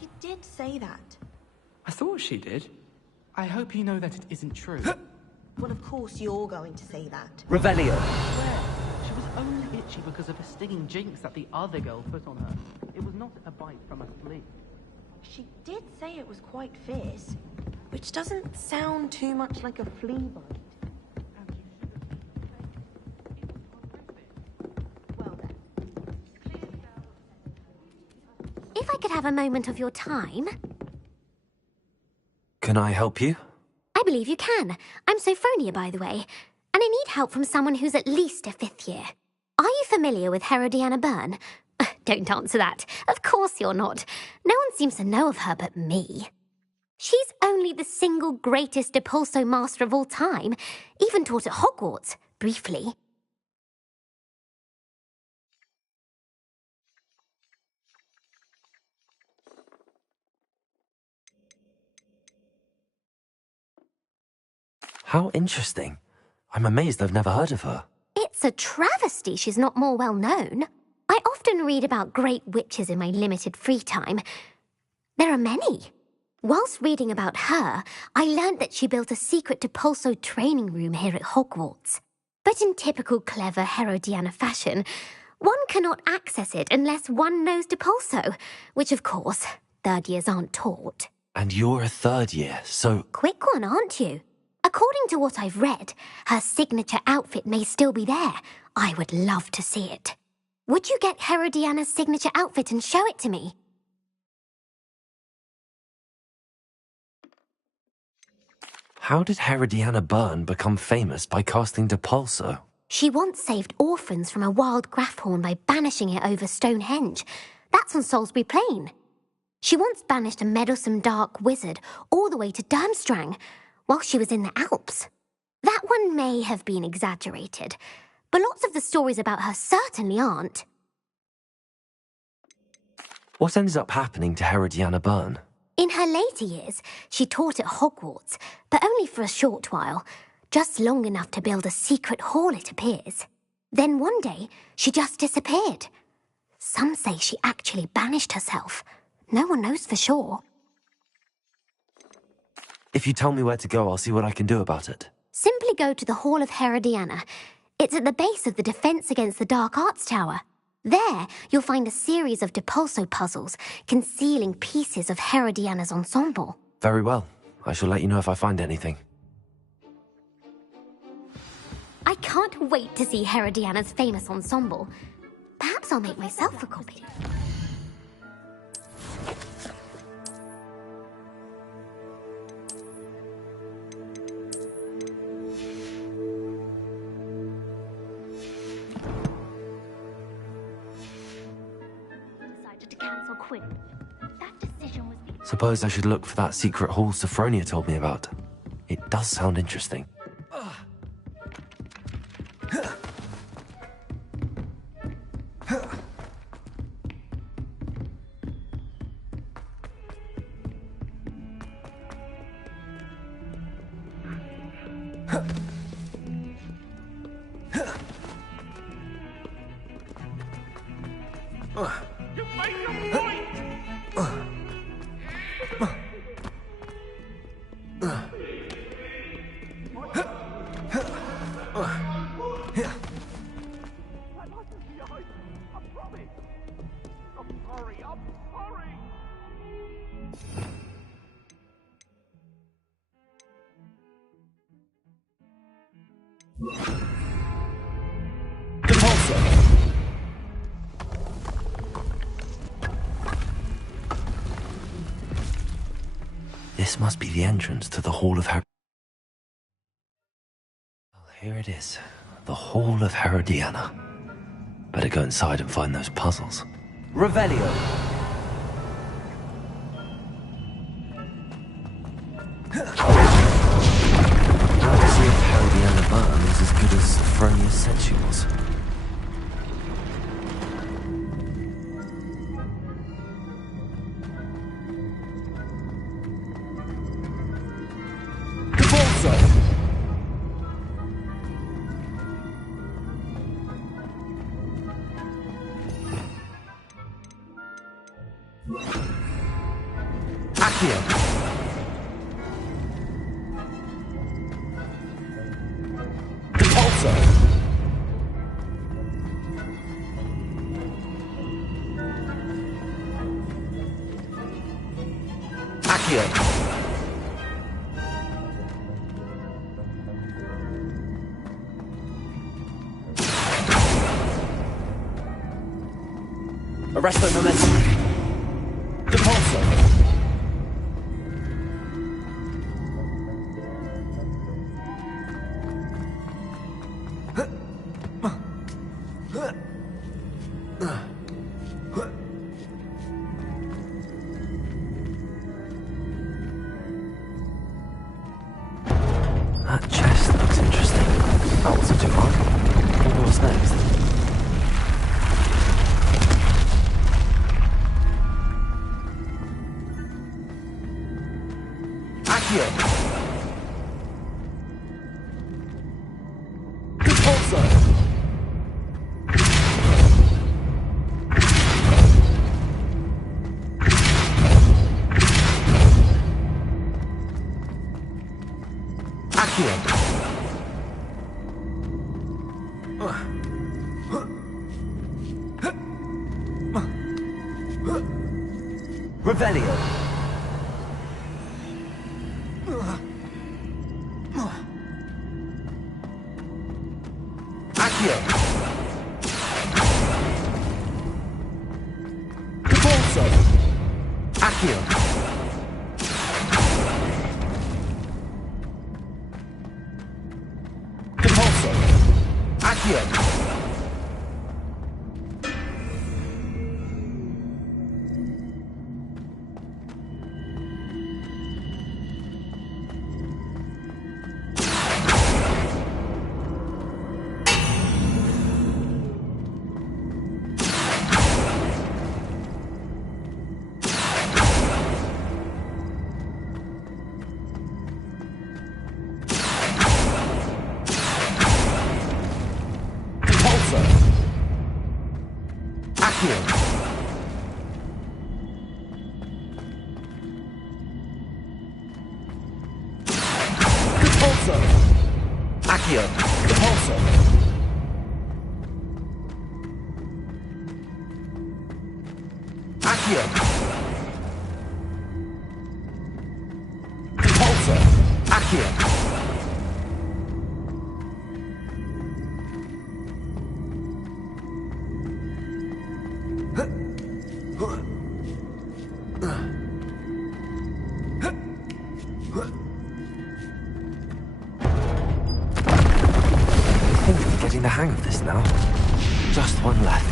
She did say that. I thought she did. I hope you know that it isn't true. Well, of course you're going to say that. Revelio. Swear, she was only itchy because of a stinging jinx that the other girl put on her. It was not a bite from a flea. She did say it was quite fierce, which doesn't sound too much like a flea bite. Well then. If I could have a moment of your time... Can I help you? I believe you can. I'm Sophronia, by the way, and I need help from someone who's at least a 5th year. Are you familiar with Herodiana Byrne? Don't answer that. Of course you're not. No one seems to know of her but me. She's only the single greatest Depulso master of all time, even taught at Hogwarts, briefly. How interesting. I'm amazed I've never heard of her. It's a travesty she's not more well known. I often read about great witches in my limited free time. There are many. Whilst reading about her, I learned that she built a secret Depulso training room here at Hogwarts. But in typical clever Herodiana fashion, one cannot access it unless one knows Depulso, which of course, 3rd years aren't taught. And you're a 3rd year, so... Quick one, aren't you? According to what I've read, her signature outfit may still be there. I would love to see it. Would you get Herodiana's signature outfit and show it to me? How did Herodiana Byrne become famous by casting Depulso? She once saved orphans from a wild Grafhorn by banishing it over Stonehenge. That's on Salisbury Plain. She once banished a meddlesome dark wizard all the way to Durmstrang while she was in the Alps. That one may have been exaggerated, but lots of the stories about her certainly aren't. What ended up happening to Herodiana Byrne? In her later years, she taught at Hogwarts, but only for a short while, just long enough to build a secret hall, it appears. Then one day, she just disappeared. Some say she actually banished herself. No one knows for sure. If you tell me where to go, I'll see what I can do about it. Simply go to the Hall of Herodiana. It's at the base of the Defense Against the Dark Arts Tower. There, you'll find a series of Depulso puzzles concealing pieces of Herodiana's ensemble. Very well. I shall let you know if I find anything. I can't wait to see Herodiana's famous ensemble. Perhaps I'll make myself a copy. Suppose I should look for that secret hall Sophronia told me about. It does sound interesting. You make a point! This must be the entrance to the Hall of Well, here it is. The Hall of Herodiana. Better go inside and find those puzzles. Revelio. Let's see if Herodiana Byrne is as good as Sophronia said she was. Accio. Repulsor. Accio. Arresto momentum. Repulsor. That chest looks interesting. That wasn't too hard. Wonder what's next. Accio. Repulsor. Accio. Revelio. Accio. Repulsor. Accio. Repulsor. Accio. Accio. Repulsor. Accio. Repulsor. Accio. Repulsor. Accio. I think we're getting the hang of this now. Just one left.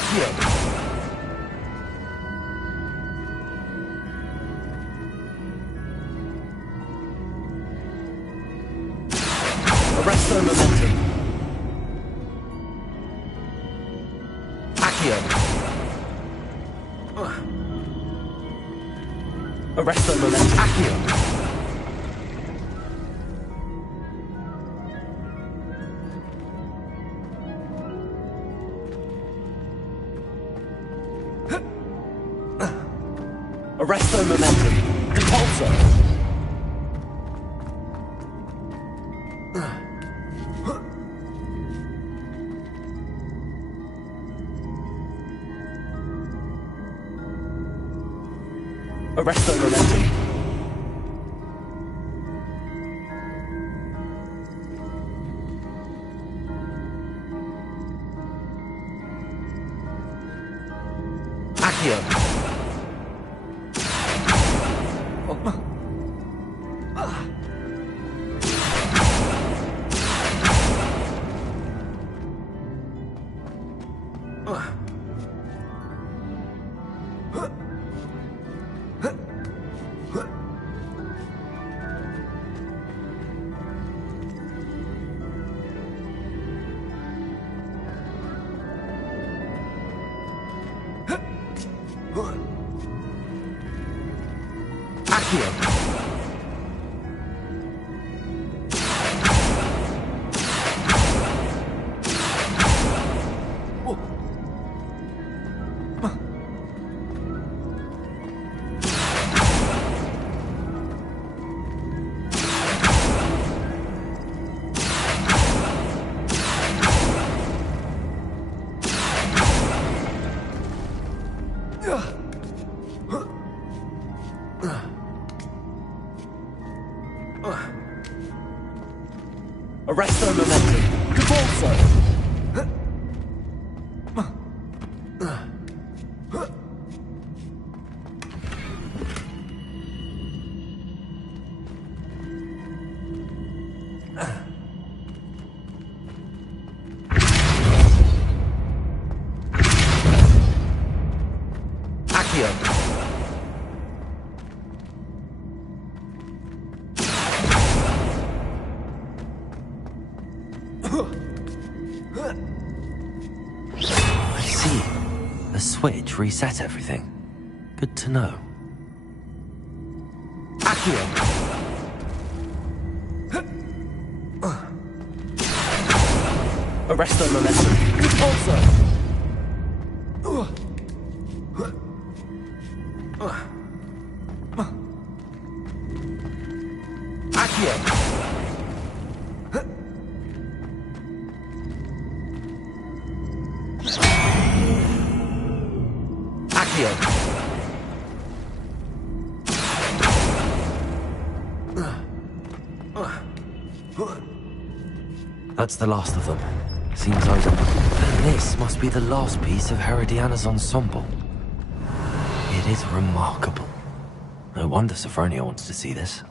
Accio. Arresto momentum. Accio. Arresto momentum. Accio. Arresto momentum. Repulsor. Arresto momentum. Accio. Arresto momentum. Convulso. I see. The switch reset everything. Good to know. Accio. Arresto momentum. Repulsor. Accio. That's the last of them. Seems over. And this must be the last piece of Herodiana's ensemble. It is remarkable. No wonder Sophronia wants to see this.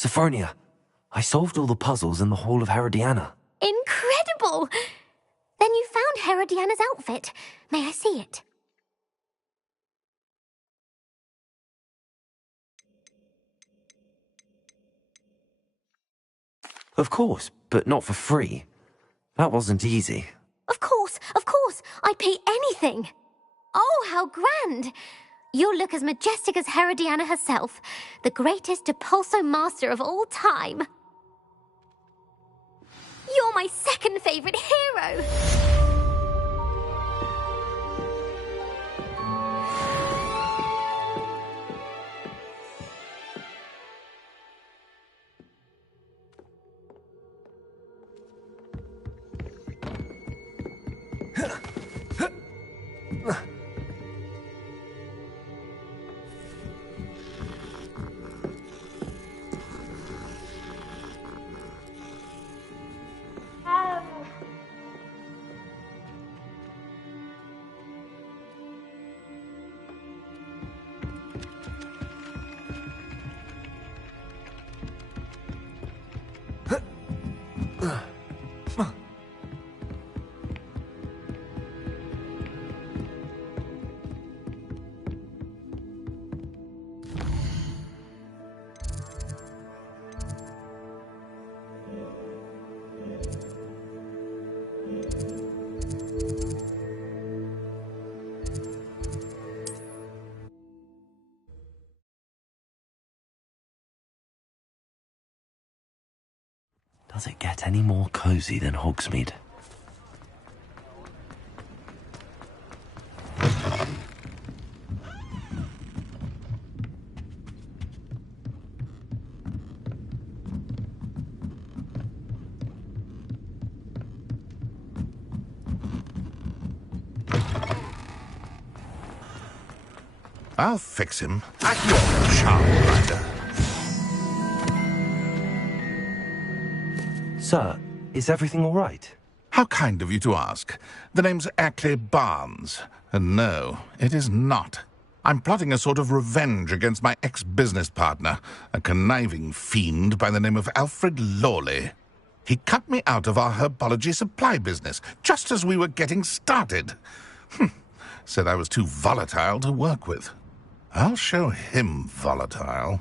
Sophronia, I solved all the puzzles in the Hall of Herodiana. Incredible! Then you found Herodiana's outfit. May I see it? Of course, but not for free. That wasn't easy. Of course, I'd pay anything. Oh, how grand! You'll look as majestic as Herodiana herself, the greatest Depulso master of all time. You're my second favourite hero! Does it get any more cozy than Hogsmeade? I'll fix him at your charm, Rider. Sir, is everything all right? How kind of you to ask. The name's Ackley Barnes. And no, it is not. I'm plotting a sort of revenge against my ex-business partner, a conniving fiend by the name of Alfred Lawley. He cut me out of our herbology supply business, just as we were getting started. Said I was too volatile to work with. I'll show him volatile.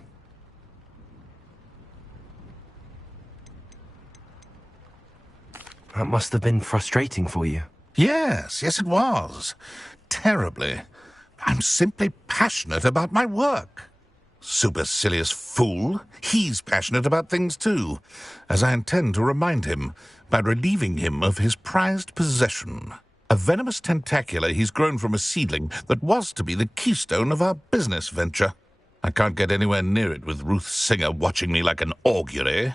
That must have been frustrating for you. Yes, it was. Terribly. I'm simply passionate about my work. Supercilious fool. He's passionate about things too, as I intend to remind him by relieving him of his prized possession. A venomous tentacula he's grown from a seedling that was to be the keystone of our business venture. I can't get anywhere near it with Ruth Singer watching me like an augury.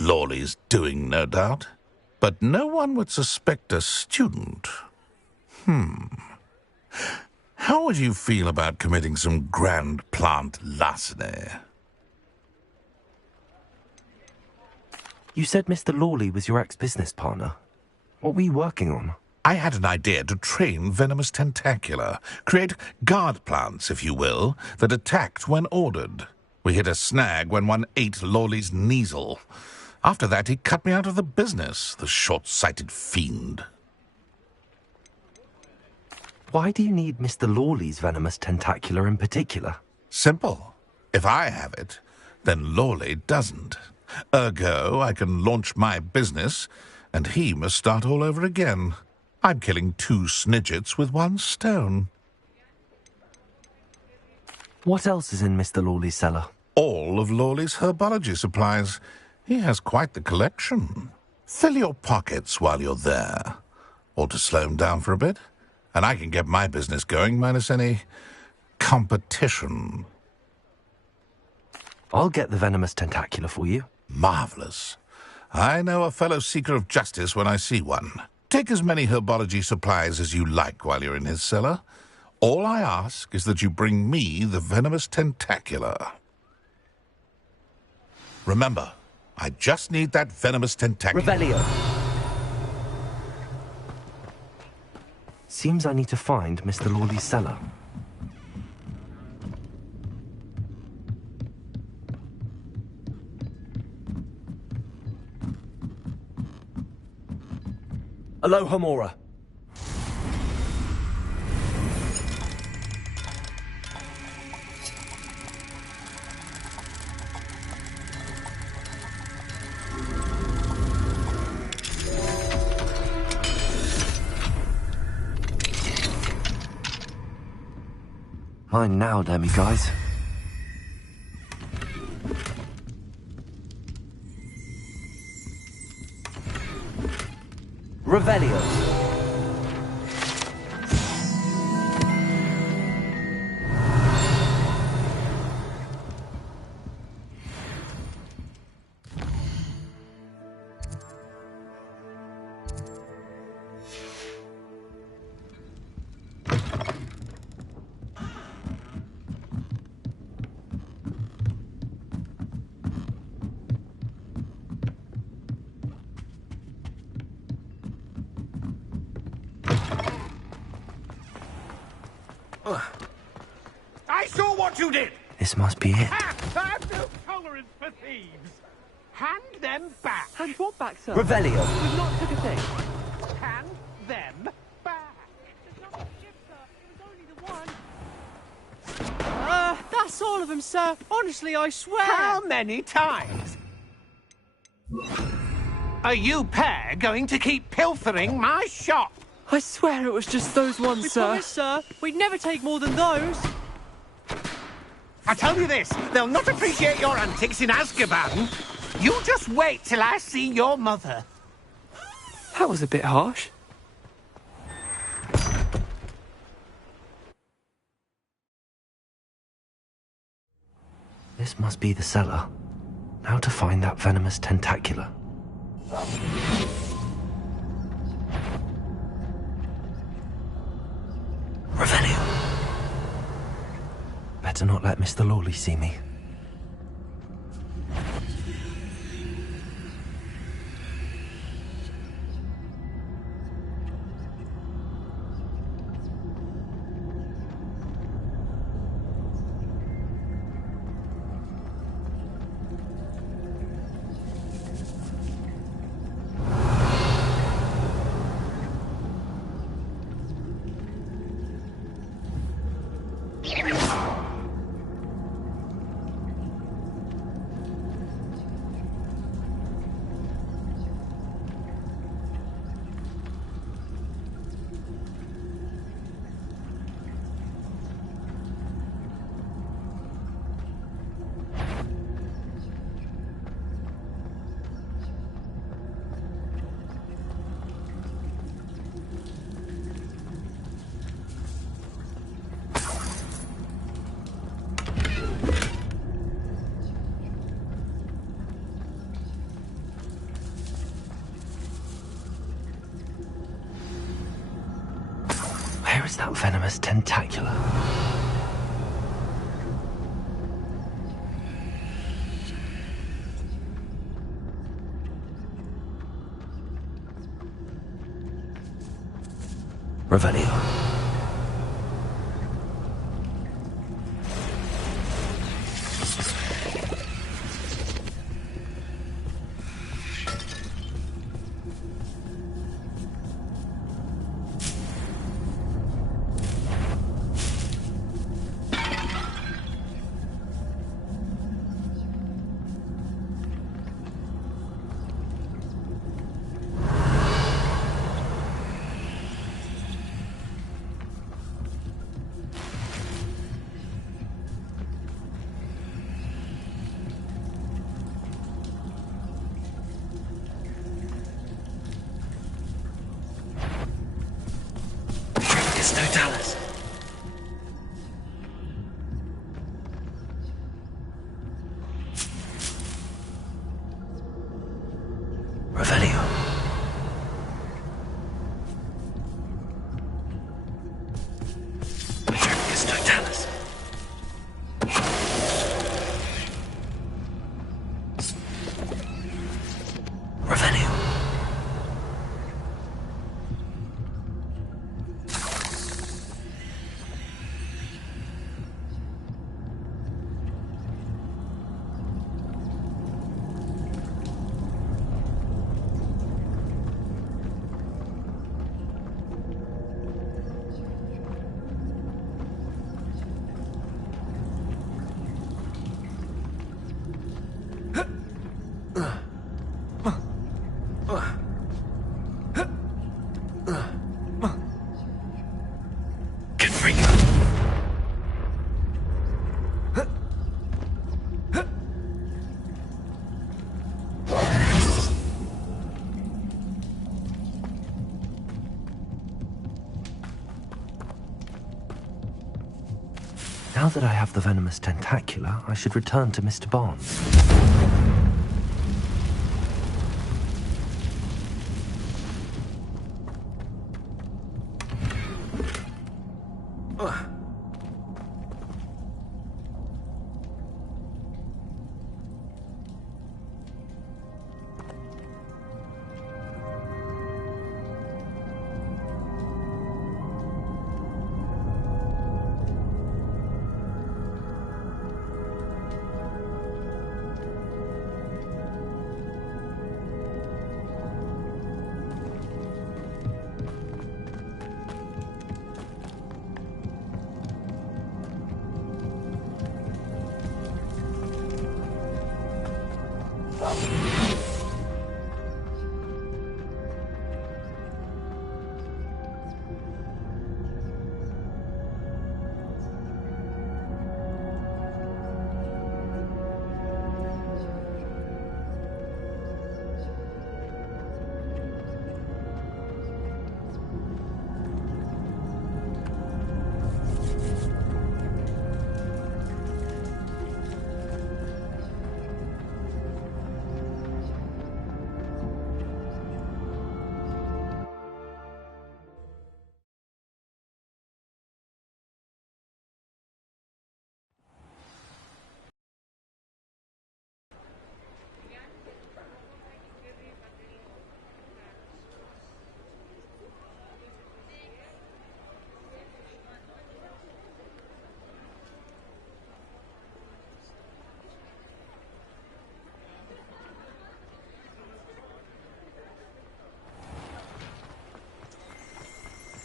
Lawley's doing, no doubt. But no one would suspect a student. How would you feel about committing some grand plant larceny? You said Mr. Lawley was your ex-business partner. What were you working on? I had an idea to train venomous tentacula, create guard plants, if you will, that attacked when ordered. We hit a snag when one ate Lawley's Kneasel. After that, he cut me out of the business, the short-sighted fiend. Why do you need Mr. Lawley's venomous tentacula in particular? Simple. If I have it, then Lawley doesn't. Ergo, I can launch my business, and he must start all over again. I'm killing 2 snidgets with 1 stone. What else is in Mr. Lawley's cellar? All of Lawley's herbology supplies. He has quite the collection. Fill your pockets while you're there. Or to slow him down for a bit, and I can get my business going minus any competition. I'll get the venomous tentacula for you. Marvelous. I know a fellow seeker of justice when I see one. Take as many herbology supplies as you like while you're in his cellar. All I ask is that you bring me the venomous tentacula. Remember, I just need that venomous tentacula. Revelio. Seems I need to find Mr. Lawley's cellar. Aloha Mora. Mine now, demiguise. Revelio. I saw what you did! This must be it. I've no tolerance for thieves! Hand them back! Hand what back, sir? Revelio. We've not took a thing. Hand them back! That's all of them, sir. Honestly, I swear. How many times? Are you pair going to keep pilfering my shop? I swear it was just those ones, sir. We promise, sir. We'd never take more than those. I tell you this, they'll not appreciate your antics in Azkaban. You just wait till I see your mother. That was a bit harsh. This must be the cellar. Now to find that venomous tentacula. Revelio. Better not let Mr. Lawley see me. Where is that venomous tentacula? Revelio. Now that I have the venomous tentacula, I should return to Mr. Barnes.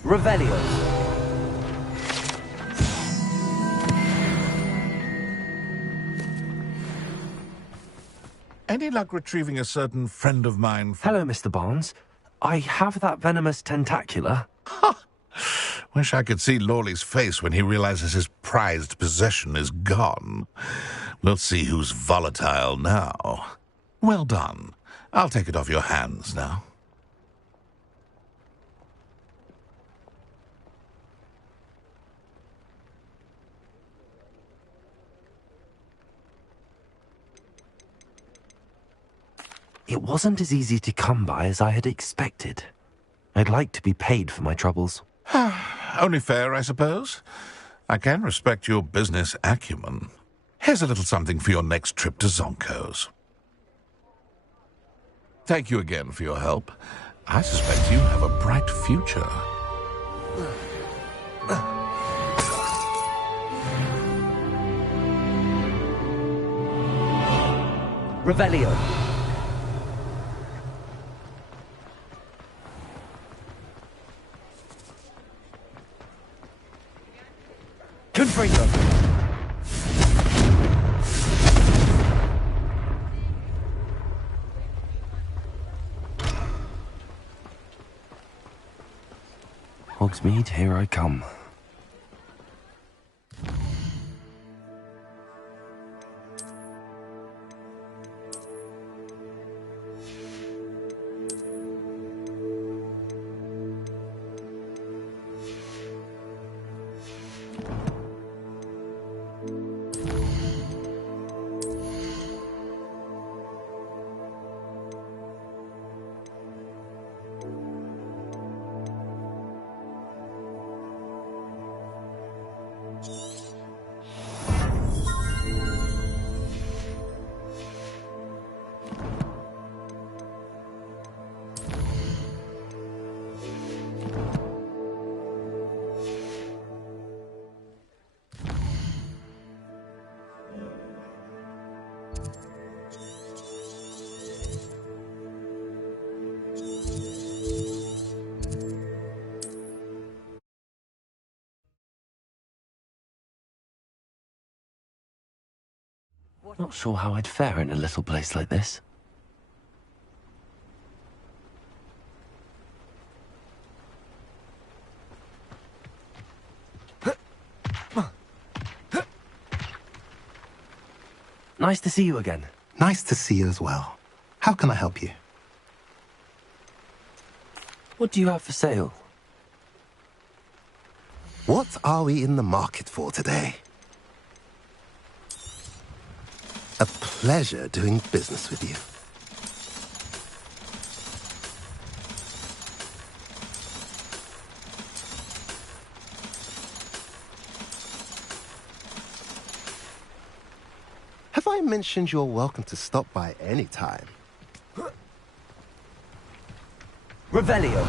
Revelio. Any luck retrieving a certain friend of mine from... Hello, Mr. Barnes. I have that venomous tentacula. Wish I could see Lawley's face when he realizes his prized possession is gone. We'll see who's volatile now. Well done. I'll take it off your hands now. It wasn't as easy to come by as I had expected. I'd like to be paid for my troubles. Only fair, I suppose. I can respect your business acumen. Here's a little something for your next trip to Zonko's. Thank you again for your help. I suspect you have a bright future. Revelio. Confringo. Hogsmeade, here I come. Not sure how I'd fare in a little place like this. Nice to see you again. Nice to see you as well. How can I help you? What do you have for sale? What are we in the market for today? pleasure doing business with you. Have I mentioned you're welcome to stop by any time? Revelio.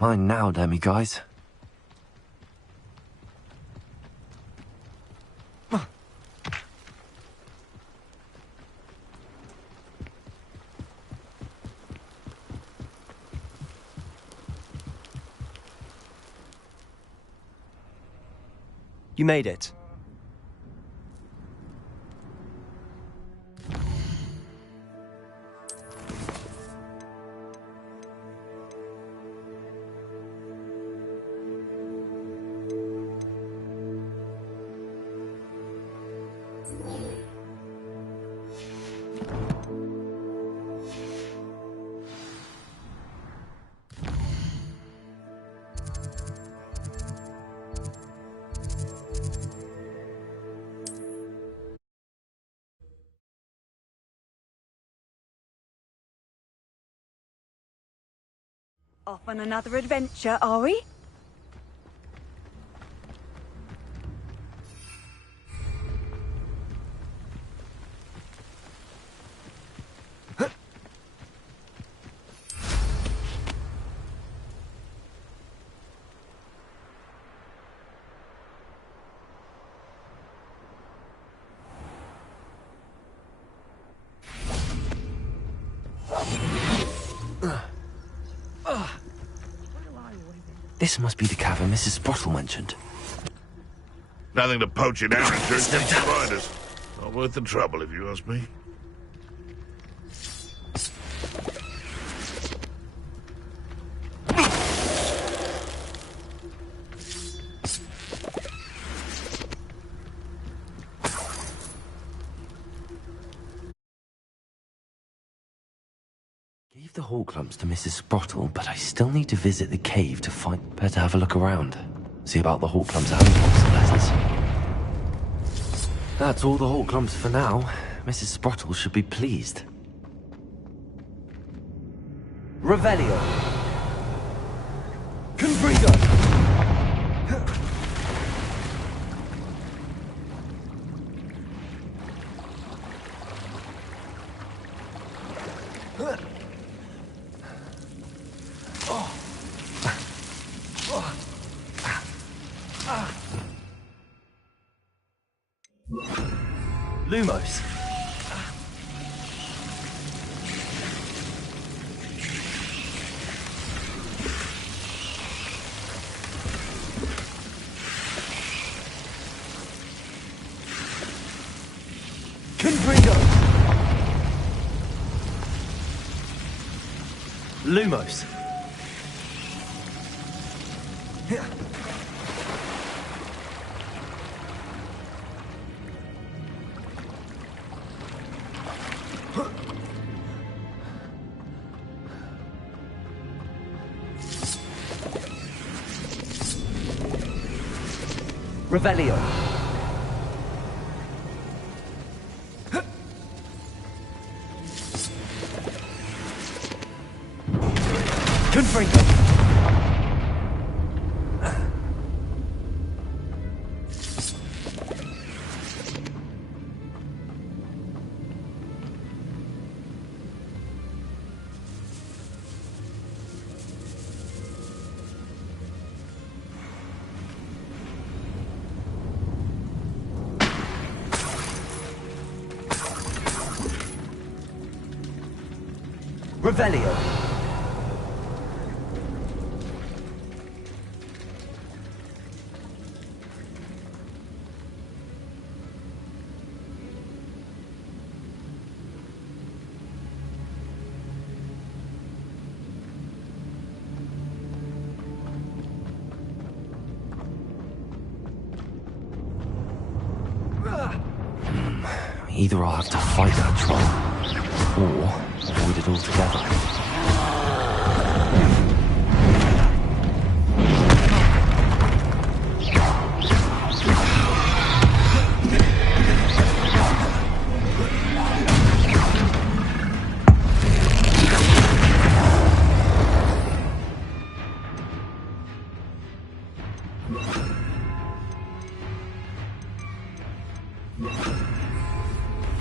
Mine now, guys. You made it. Off on another adventure, are we? This must be the cavern Mrs. Sprottle mentioned. Nothing to poach in amateurs except spiders. Not worth the trouble, if you ask me. Gave the hall clumps to Mrs. Sprottle, but I still need to visit the cave to find... Better have a look around. See about the hall clumps and box of letters. That's all the hall clumps for now. Mrs. Sprottle should be pleased. Revelio. Confrigo. Lumos. Confrigo. Lumos. Revelio. Confringo. Revelio. Either I'll have to fight that troll, or avoid it altogether.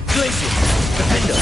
Glacius! Defender!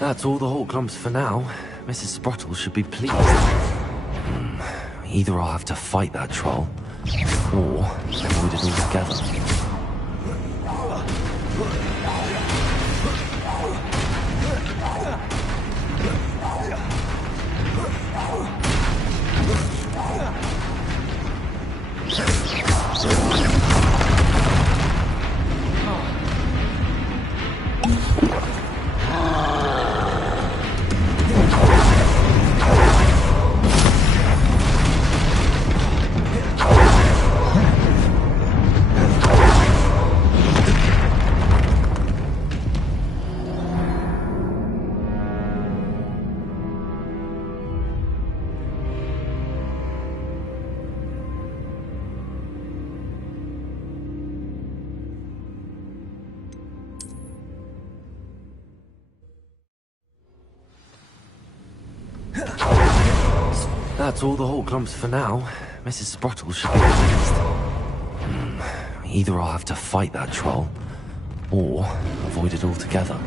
That's all the Hawk Clumps for now. Mrs. Sprottle should be pleased. Either I'll have to fight that troll, or avoid it altogether. That's all the Hawk Clumps for now. Mrs. Sprottle should be pleased. Either I'll have to fight that troll, or avoid it altogether.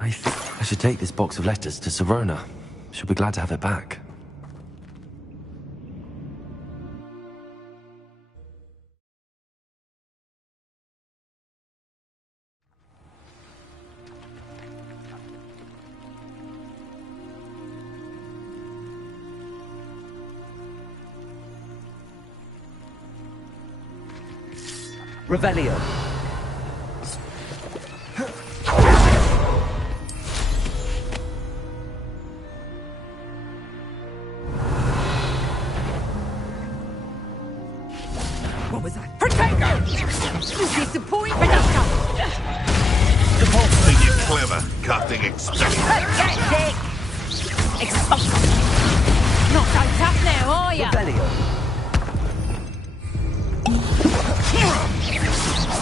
I think I should take this box of letters to Serona. She'll be glad to have it back. Revelio. What was that? Protego! You disappoint me! You clever Whatever, casting expression. Not so tough now, are ya? Revelio.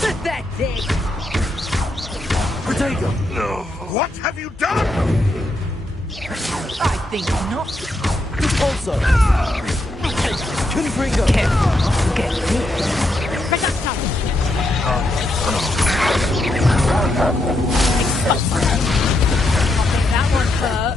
Pathetic! Potato! What have you done? I think not. Also, Confringo. Get this. Reducto. I think that one hurt.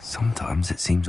Sometimes it seems...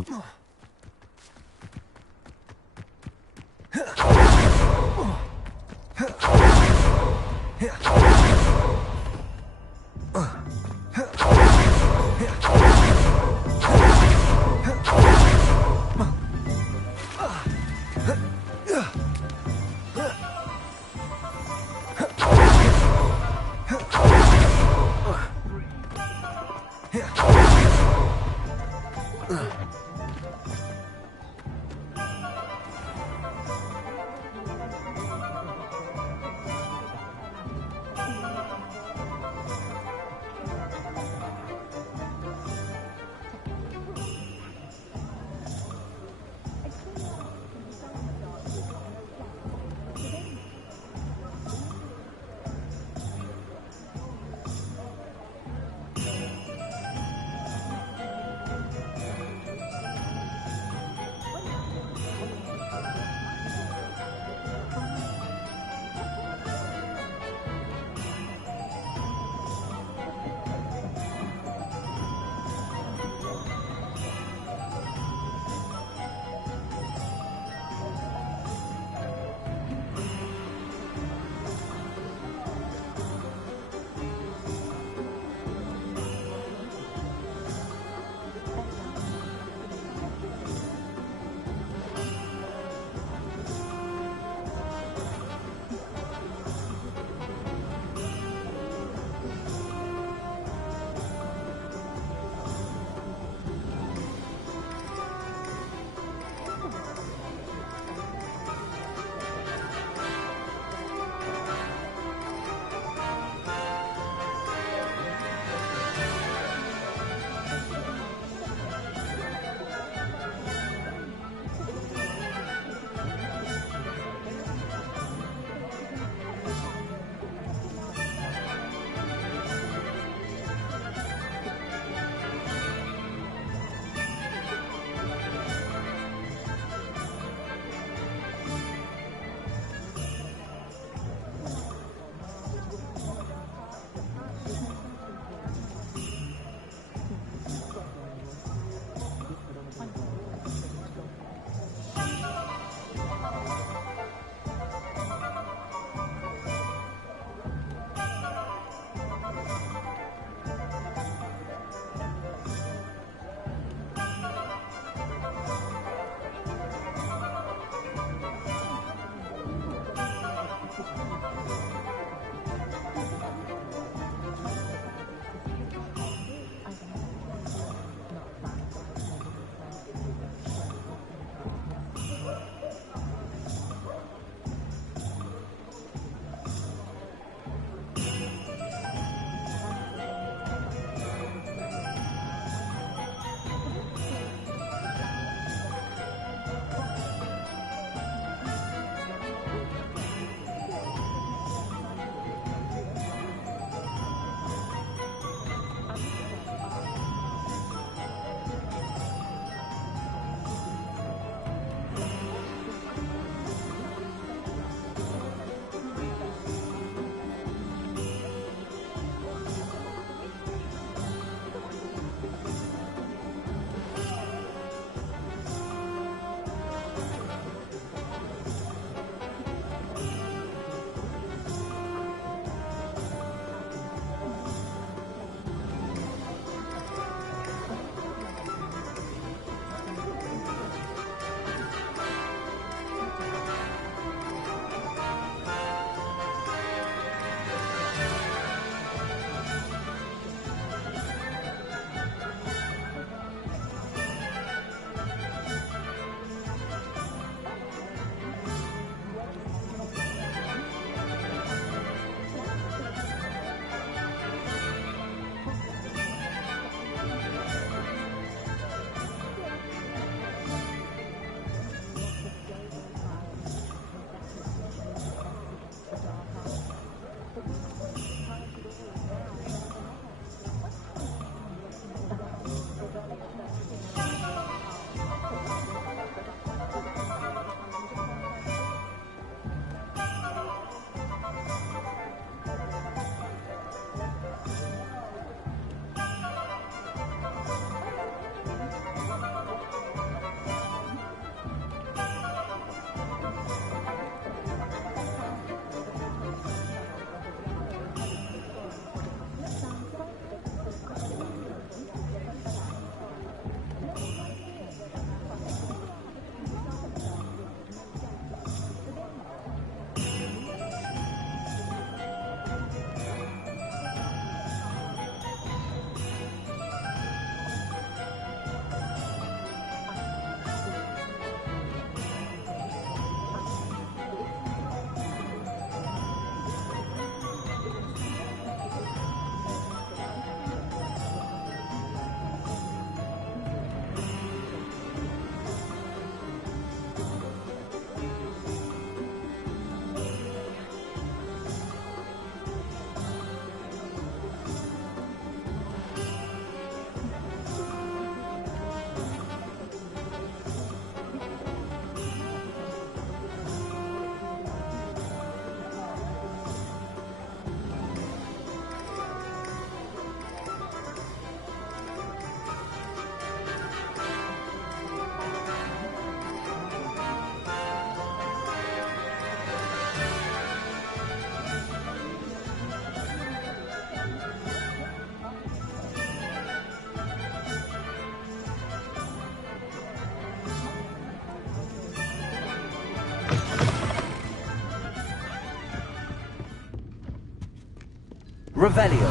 Revelio.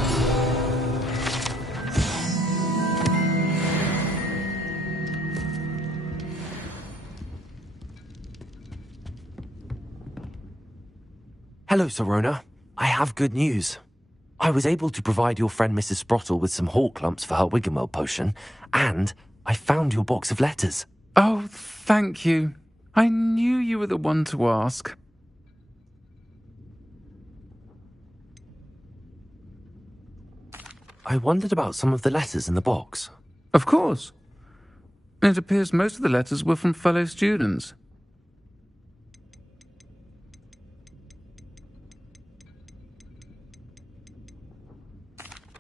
Hello, Sorona. I have good news. I was able to provide your friend Mrs. Sprottle with some hawk lumps for her Wiggenweld potion, and I found your box of letters. Oh, thank you. I knew you were the one to ask. I wondered about some of the letters in the box. Of course. It appears most of the letters were from fellow students.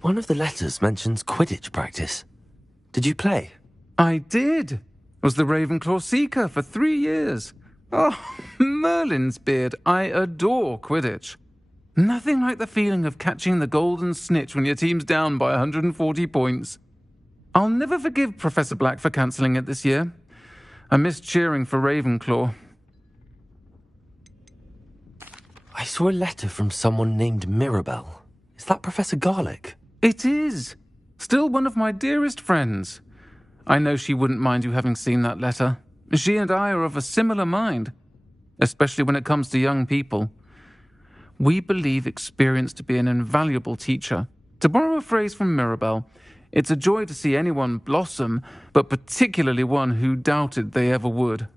One of the letters mentions Quidditch practice. Did you play? I did. Was the Ravenclaw Seeker for 3 years. Oh, Merlin's beard. I adore Quidditch. Nothing like the feeling of catching the golden snitch when your team's down by 140 points. I'll never forgive Professor Black for cancelling it this year. I missed cheering for Ravenclaw. I saw a letter from someone named Mirabelle. Is that Professor Garlick? It is. Still one of my dearest friends. I know she wouldn't mind you having seen that letter. She and I are of a similar mind, especially when it comes to young people. We believe experience to be an invaluable teacher. To borrow a phrase from Mirabelle, it's a joy to see anyone blossom, but particularly one who doubted they ever would.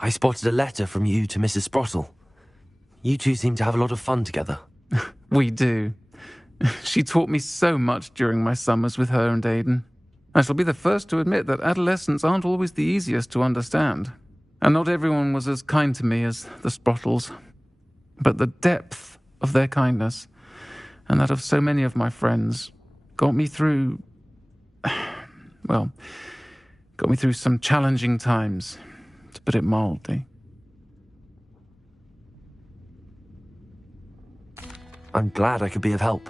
I spotted a letter from you to Mrs. Sprottle. You two seem to have a lot of fun together. We do. She taught me so much during my summers with her and Aidan. I shall be the first to admit that adolescents aren't always the easiest to understand. And not everyone was as kind to me as the Sprottles. But the depth of their kindness, and that of so many of my friends, got me through... well, got me through some challenging times, to put it mildly. I'm glad I could be of help.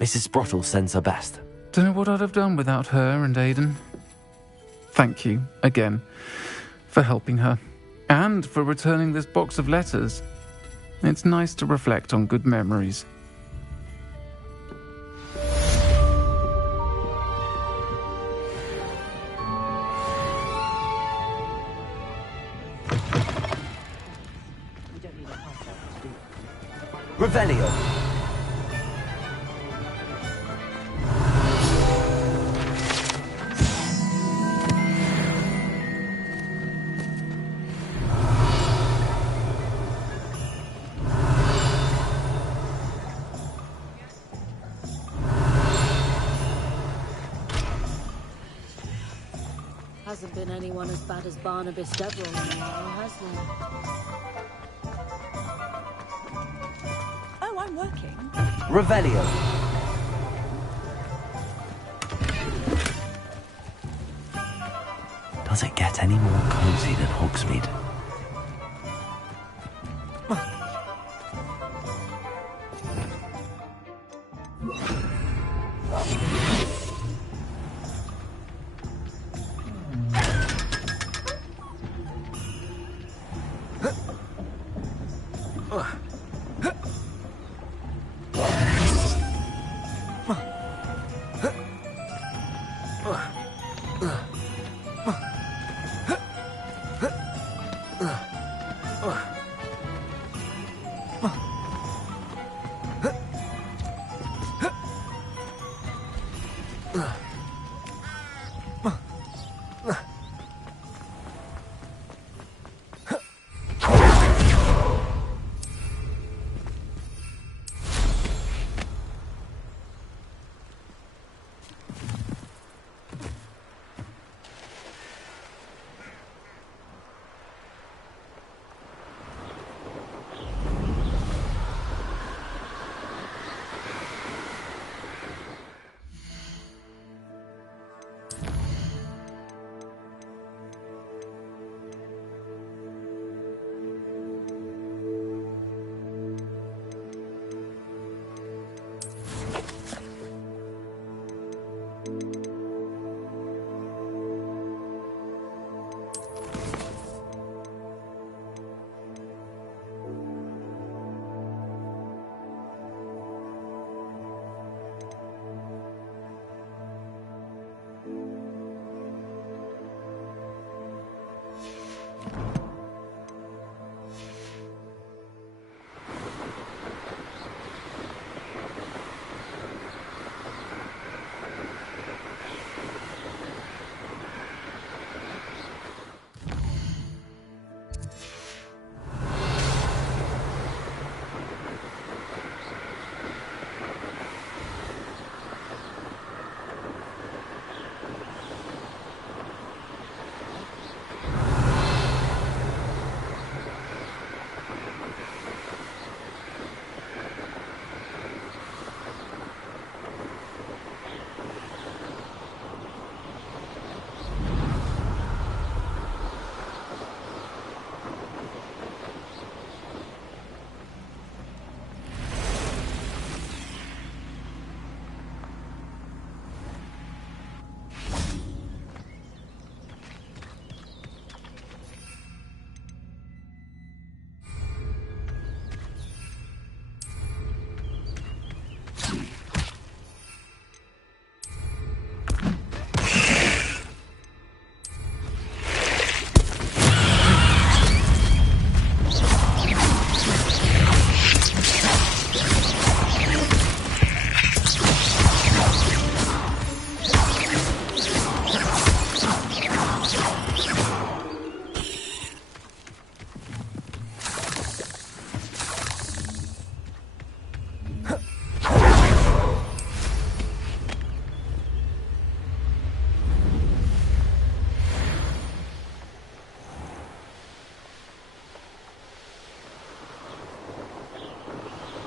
Mrs. Sprottle sends her best. Don't know what I'd have done without her and Aidan. Thank you, again, for helping her, and for returning this box of letters. It's nice to reflect on good memories. Revelio. Hasn't been anyone as bad as Barnabas Deverell in a while, has there? Oh, I'm working. Revelio. Does it get any more cozy than Hogsmeade?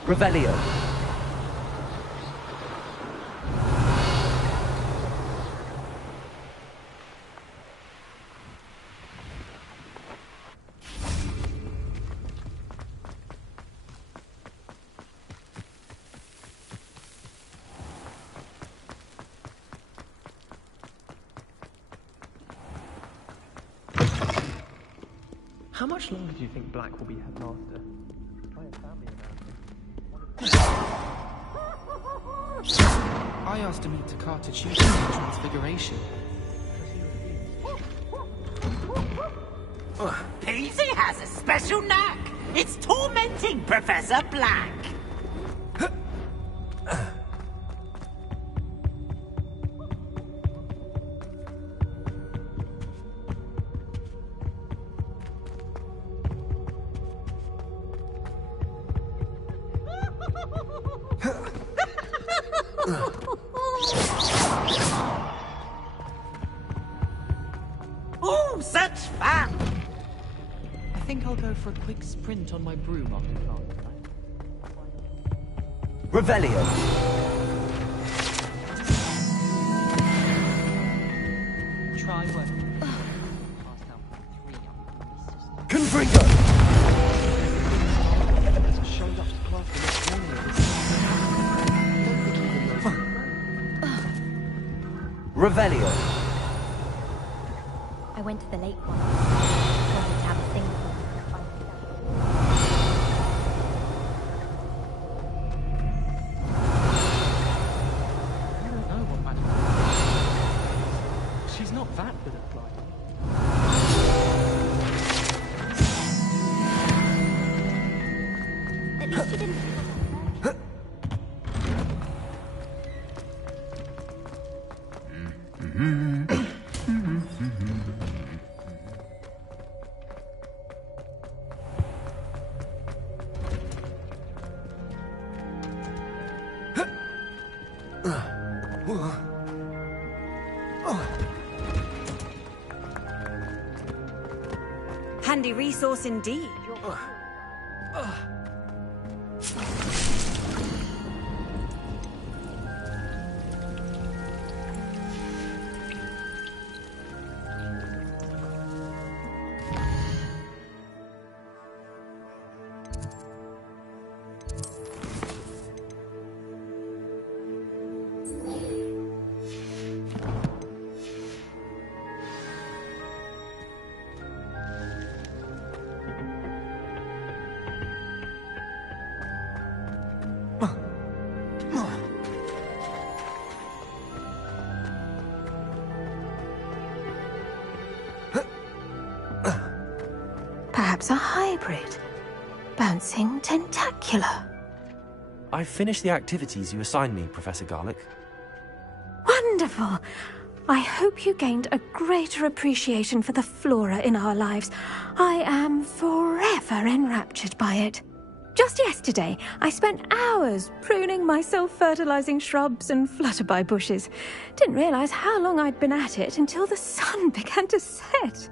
Revelio. How much longer do you think Black will be headmaster? Try a family I asked him to Carter Tuesday for Transfiguration. Paisley has a special knack. It's tormenting Professor Black. Oh, such fun! I think I'll go for a quick sprint on my broom after class. Revelio. Try work. Confringo. Showed up to class the next morning. Revelio. I went to the lake one. Wanted to have a thing. I don't know what magic is. She's not that good at flying. At least you didn't. Handy resource indeed. Perhaps a hybrid. Bouncing tentacular. I've finished the activities you assigned me, Professor Garlick. Wonderful! I hope you gained a greater appreciation for the flora in our lives. I am forever enraptured by it. Just yesterday, I spent hours pruning my self-fertilizing shrubs and flutterby bushes. Didn't realize how long I'd been at it until the sun began to set.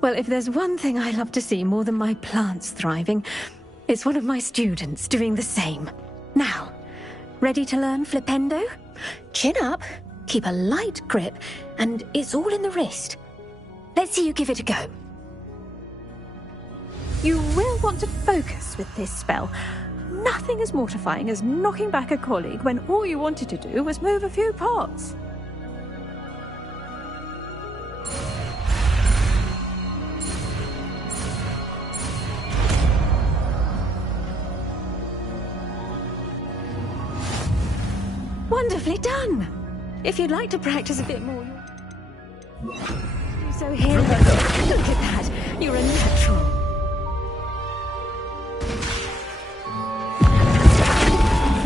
Well, if there's one thing I love to see more than my plants thriving, it's one of my students doing the same. Now, ready to learn flipendo? Chin up, keep a light grip, and it's all in the wrist. Let's see you give it a go. You will want to focus with this spell. Nothing as mortifying as knocking back a colleague when all you wanted to do was move a few pots. Wonderfully done! If you'd like to practice a bit more... So here... Look at that! You're a natural.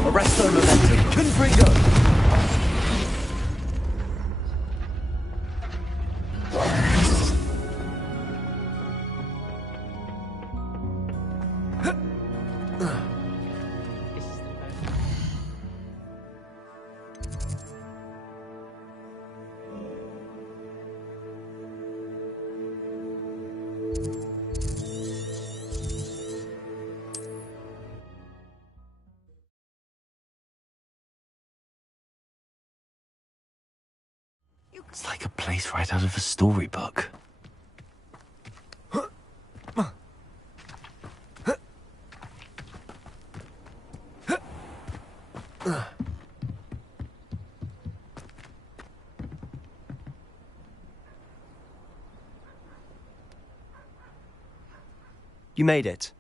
Arresto momentum. Confringo. It's like a place right out of a storybook. You made it.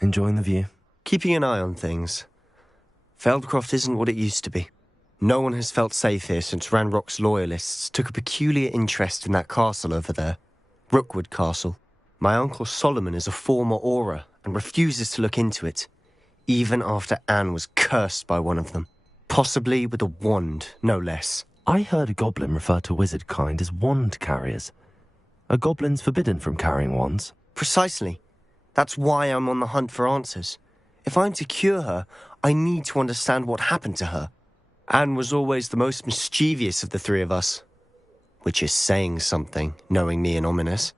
Enjoying the view? Keeping an eye on things. Feldcroft isn't what it used to be. No one has felt safe here since Ranrock's loyalists took a peculiar interest in that castle over there. Rookwood Castle. My uncle Solomon is a former Auror and refuses to look into it, even after Anne was cursed by one of them. Possibly with a wand, no less. I heard a goblin refer to wizard kind as wand carriers. Are goblins forbidden from carrying wands? Precisely. That's why I'm on the hunt for answers. If I'm to cure her, I need to understand what happened to her. Anne was always the most mischievous of the three of us. Which is saying something, knowing me and Ominous.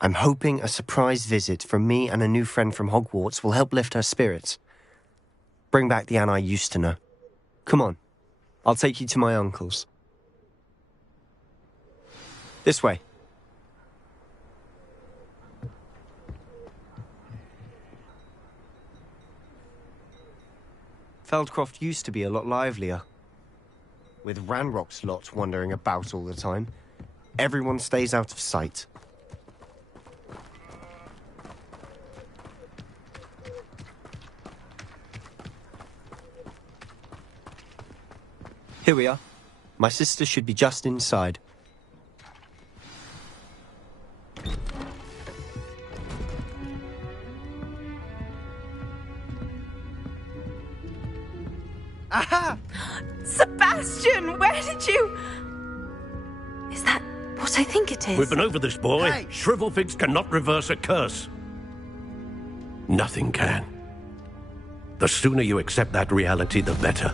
I'm hoping a surprise visit from me and a new friend from Hogwarts will help lift her spirits. Bring back the Anne I used to know. Come on. I'll take you to my uncle's. This way. Feldcroft used to be a lot livelier. With Ranrock's lot wandering about all the time, everyone stays out of sight. Here we are. My sister should be just inside. Aha! Sebastian, where did you... Is that what I think it is? We've been over this, boy. Hey! Shrivelfigs cannot reverse a curse. Nothing can. The sooner you accept that reality, the better.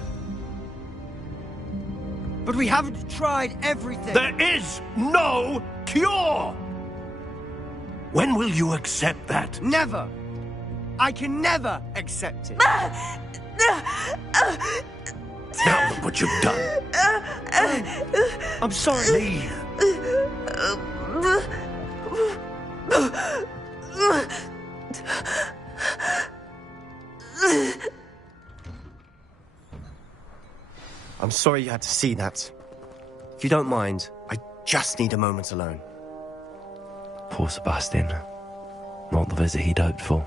But we haven't tried everything. There is no cure! When will you accept that? Never. I can never accept it. Now look what you've done. I'm sorry. Leave. I'm sorry you had to see that. If you don't mind, I just need a moment alone. Poor Sebastian. Not the visit he'd hoped for.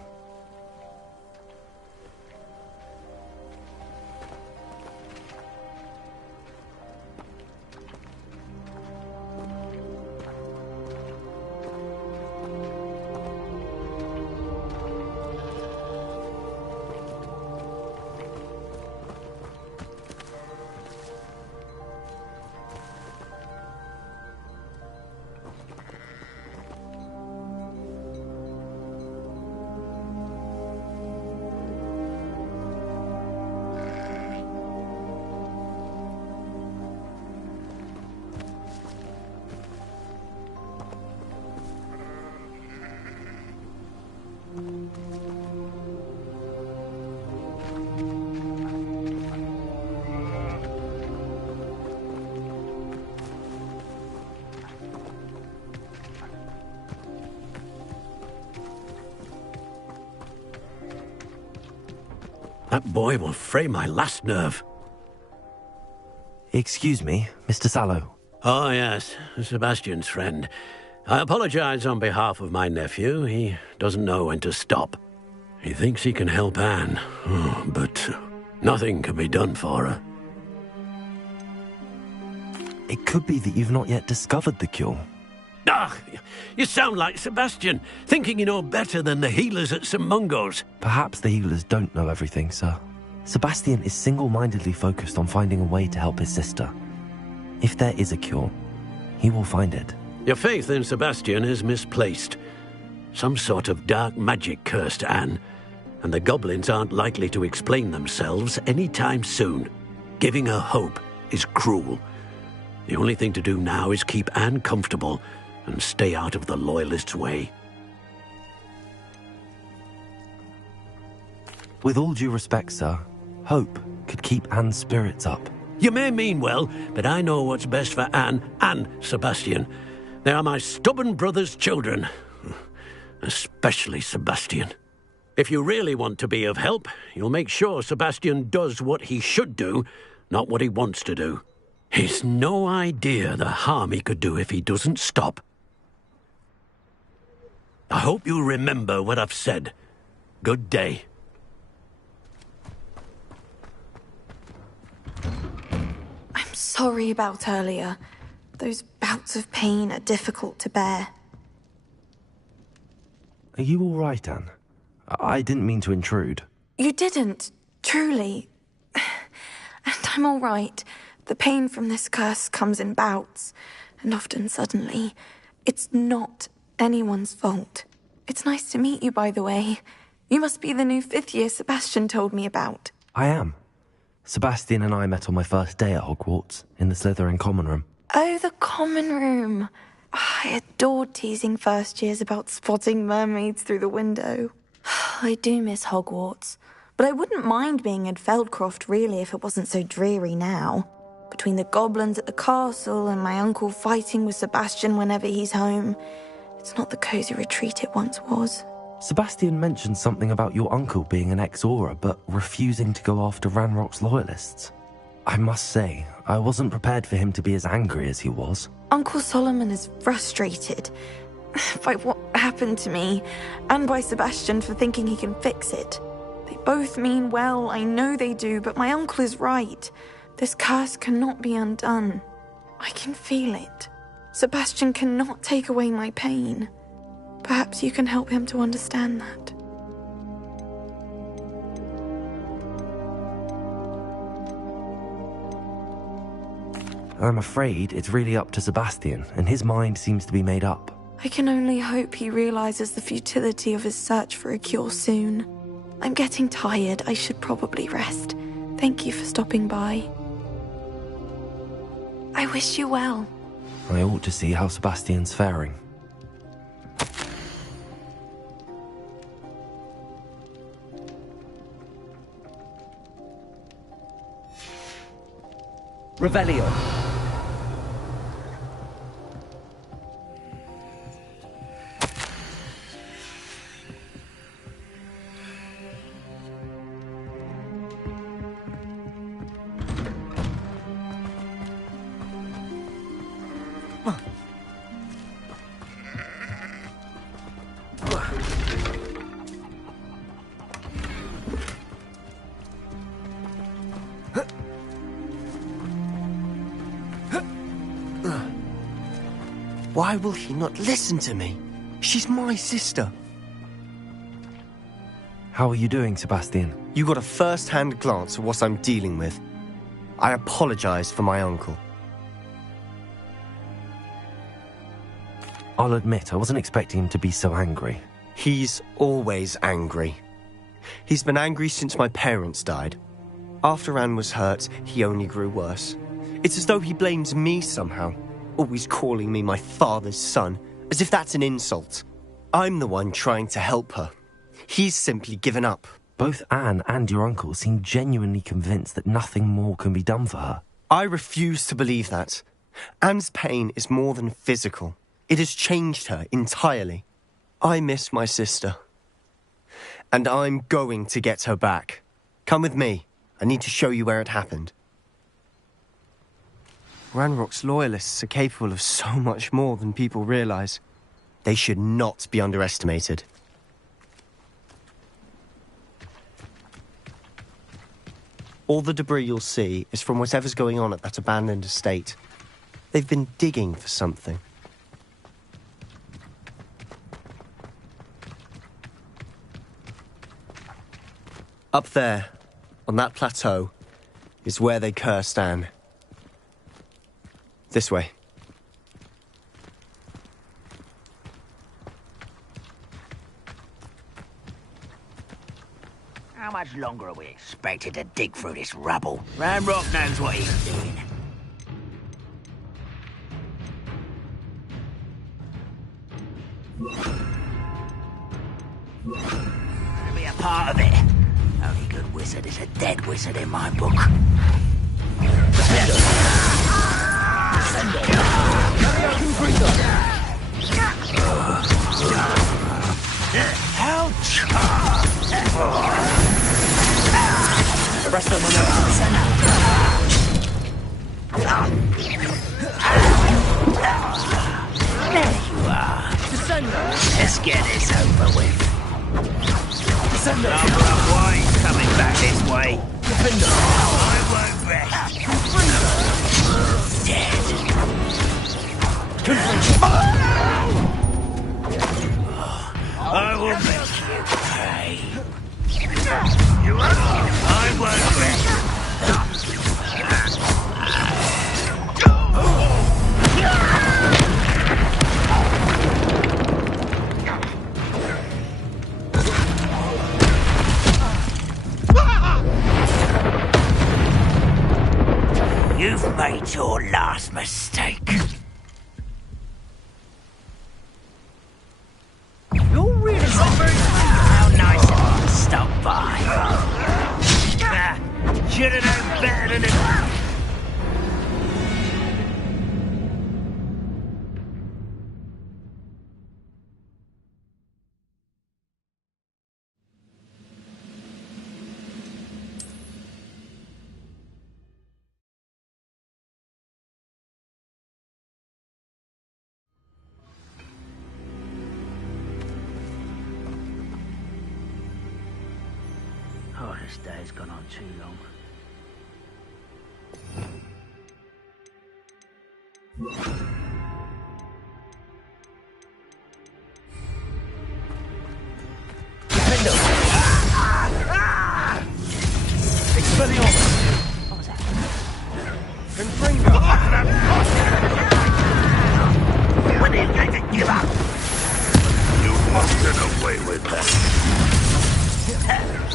That boy will fray my last nerve. Excuse me, Mr. Sallow. Oh, yes, Sebastian's friend. I apologize on behalf of my nephew. He doesn't know when to stop. He thinks he can help Anne, but nothing can be done for her. It could be that you've not yet discovered the cure. Ah, you sound like Sebastian, thinking you know better than the healers at St. Mungo's. Perhaps the healers don't know everything, sir. Sebastian is single-mindedly focused on finding a way to help his sister. If there is a cure, he will find it. Your faith in Sebastian is misplaced. Some sort of dark magic cursed Anne, and the goblins aren't likely to explain themselves anytime soon. Giving her hope is cruel. The only thing to do now is keep Anne comfortable and stay out of the Loyalists' way. With all due respect, sir, hope could keep Anne's spirits up. You may mean well, but I know what's best for Anne and Sebastian. They are my stubborn brother's children. Especially Sebastian. If you really want to be of help, you'll make sure Sebastian does what he should do, not what he wants to do. He's no idea the harm he could do if he doesn't stop. I hope you remember what I've said. Good day. I'm sorry about earlier. Those bouts of pain are difficult to bear. Are you all right, Anne? I didn't mean to intrude. You didn't, truly. And I'm all right. The pain from this curse comes in bouts, and often suddenly. It's not anyone's fault. It's nice to meet you, by the way. You must be the new 5th year Sebastian told me about. I am. Sebastian and I met on my first day at Hogwarts, in the Slytherin common room. Oh, the common room. I adored teasing first years about spotting mermaids through the window. I do miss Hogwarts, but I wouldn't mind being in Feldcroft really if it wasn't so dreary now. Between the goblins at the castle and my uncle fighting with Sebastian whenever he's home, it's not the cosy retreat it once was. Sebastian mentioned something about your uncle being an ex-Auror, but refusing to go after Ranrock's loyalists. I must say, I wasn't prepared for him to be as angry as he was. Uncle Solomon is frustrated by what happened to me, and by Sebastian for thinking he can fix it. They both mean well, I know they do, but my uncle is right. This curse cannot be undone. I can feel it. Sebastian cannot take away my pain. Perhaps you can help him to understand that. I'm afraid it's really up to Sebastian, and his mind seems to be made up. I can only hope he realizes the futility of his search for a cure soon. I'm getting tired. I should probably rest. Thank you for stopping by. I wish you well. I ought to see how Sebastian's faring. Revelio. Why will he not listen to me? She's my sister. How are you doing, Sebastian? You got a first-hand glance at what I'm dealing with. I apologize for my uncle. I'll admit, I wasn't expecting him to be so angry. He's always angry. He's been angry since my parents died. After Anne was hurt, he only grew worse. It's as though he blames me somehow, always calling me my father's son, as if that's an insult. I'm the one trying to help her. He's simply given up. Both Anne and your uncle seem genuinely convinced that nothing more can be done for her. I refuse to believe that. Anne's pain is more than physical. It has changed her entirely. I miss my sister. And I'm going to get her back. Come with me. I need to show you where it happened. Ranrock's loyalists are capable of so much more than people realize. They should not be underestimated. All the debris you'll see is from whatever's going on at that abandoned estate. They've been digging for something. Up there, on that plateau, is where they cursed Anne. This way. How much longer are we expected to dig through this rubble? Ranrock knows what he's doing. To be a part of it. Only good wizard is a dead wizard in my book. Ouch! The rest of them There you are. Let's get this over with. Number of ways coming back this way. I won't rest. Dead. I will make you pay. I won't rest. You've made your last mistake. You're really not very How nice of you to stop by. Should have known better than to... Oh, this day's gone on too long. Expelliarmus! What was that? When are you going to give up? You must get away with that.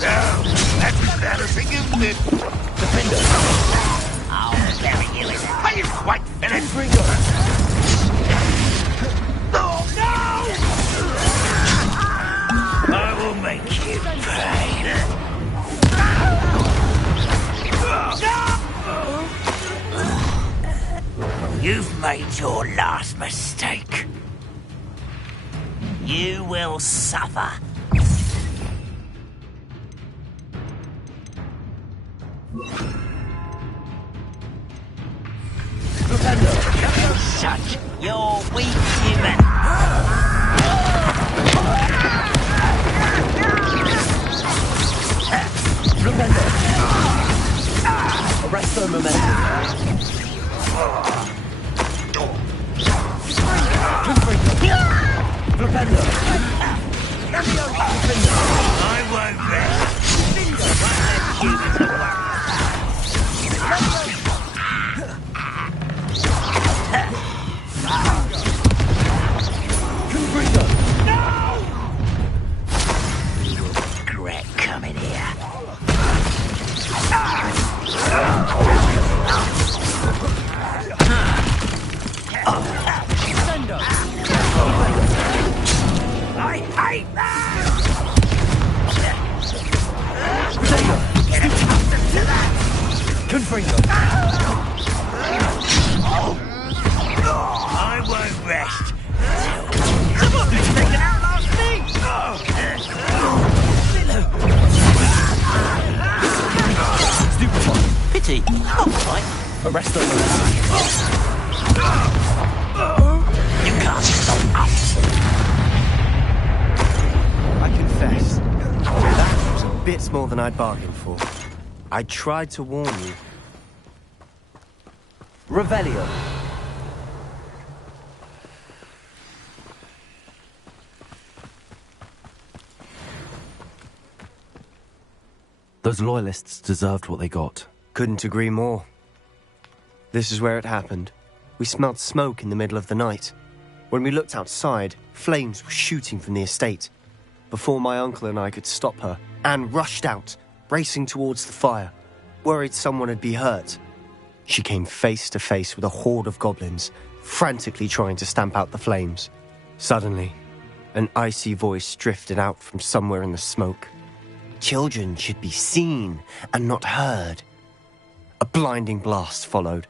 Now, that's embarrassing, isn't it? Defender! I'll bury you in that. Are you quite finished? Oh, no! I will make you pay. You've made your last mistake. You will suffer. Such you're weak human. Arrest the momentum. I won't rest. Humans are worried. You will regret coming here. I hate that! Get accustomed to that! I won't rest. Come on, let's take an outlast thing! Stupefy. Pity. Not right. Arrest them. You can't stop us. I confess, that was a bit more than I'd bargained for. I tried to warn you. Revelio. Those loyalists deserved what they got. Couldn't agree more. This is where it happened. We smelled smoke in the middle of the night. When we looked outside, flames were shooting from the estate. Before my uncle and I could stop her, Anne rushed out, racing towards the fire, worried someone had been hurt. She came face to face with a horde of goblins, frantically trying to stamp out the flames. Suddenly, an icy voice drifted out from somewhere in the smoke. Children should be seen and not heard. A blinding blast followed.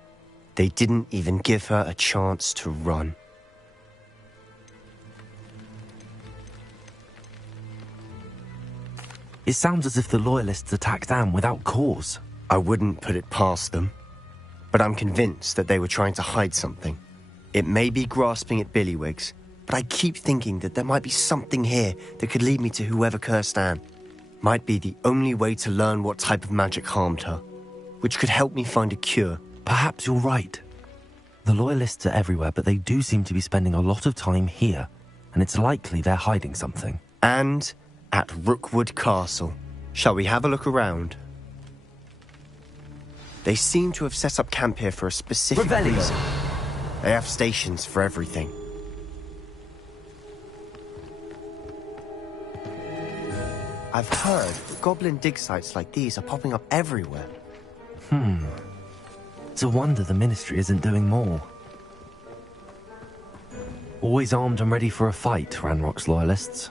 They didn't even give her a chance to run. It sounds as if the Loyalists attacked Anne without cause. I wouldn't put it past them, but I'm convinced that they were trying to hide something. It may be grasping at Billywigs, but I keep thinking that there might be something here that could lead me to whoever cursed Anne. Might be the only way to learn what type of magic harmed her, which could help me find a cure. Perhaps you're right. The Loyalists are everywhere, but they do seem to be spending a lot of time here, and it's likely they're hiding something. And at Rookwood Castle. Shall we have a look around? They seem to have set up camp here for a specific reason. They have stations for everything. I've heard that goblin dig sites like these are popping up everywhere. It's a wonder the Ministry isn't doing more. Always armed and ready for a fight, Ranrock's Loyalists.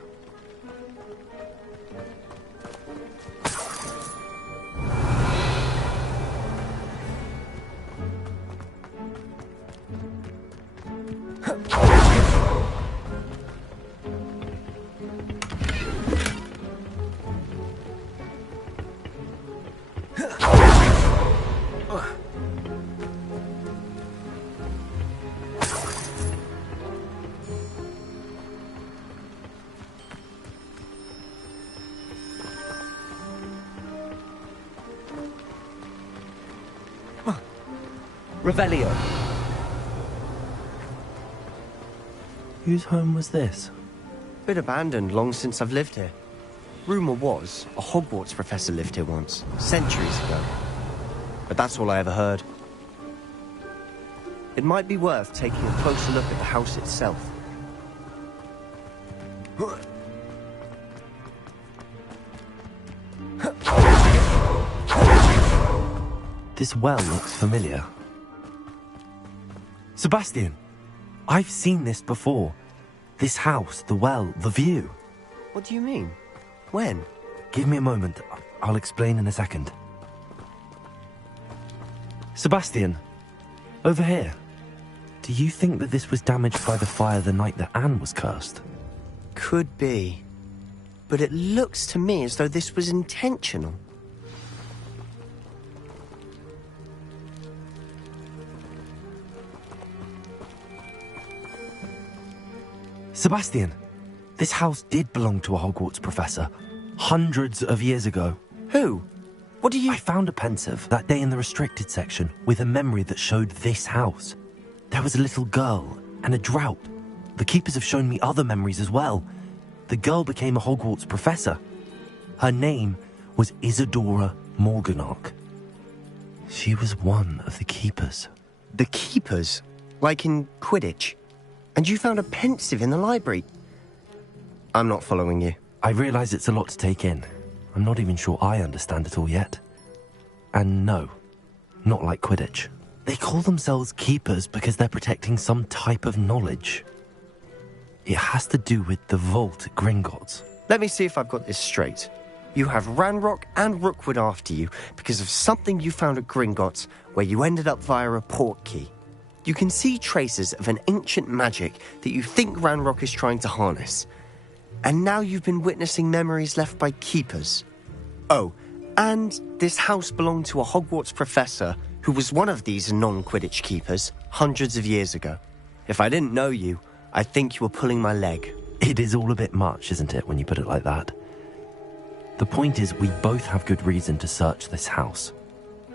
Revelio. Whose home was this? Been abandoned long since I've lived here. Rumour was, a Hogwarts professor lived here once, centuries ago. But that's all I ever heard. It might be worth taking a closer look at the house itself. This well looks familiar. Sebastian, I've seen this before. This house, the well, the view. What do you mean? When? Give me a moment. I'll explain in a second. Sebastian, over here. Do you think that this was damaged by the fire the night that Anne was cursed? Could be. But it looks to me as though this was intentional. Sebastian, this house did belong to a Hogwarts professor, hundreds of years ago. Who? What do you... I found a pensive that day in the restricted section with a memory that showed this house. There was a little girl and a drought. The keepers have shown me other memories as well. The girl became a Hogwarts professor. Her name was Isadora Morganach. She was one of the keepers. The keepers? Like in Quidditch? And you found a pensive in the library? I'm not following you. I realise it's a lot to take in. I'm not even sure I understand it all yet. And no, not like Quidditch. They call themselves keepers because they're protecting some type of knowledge. It has to do with the vault at Gringotts. Let me see if I've got this straight. You have Ranrock and Rookwood after you because of something you found at Gringotts where you ended up via a port key. You can see traces of an ancient magic that you think Ranrock is trying to harness. And now you've been witnessing memories left by keepers. Oh, and this house belonged to a Hogwarts professor who was one of these non-Quidditch keepers hundreds of years ago. If I didn't know you, I think you were pulling my leg. It is all a bit much, isn't it, when you put it like that? The point is, we both have good reason to search this house.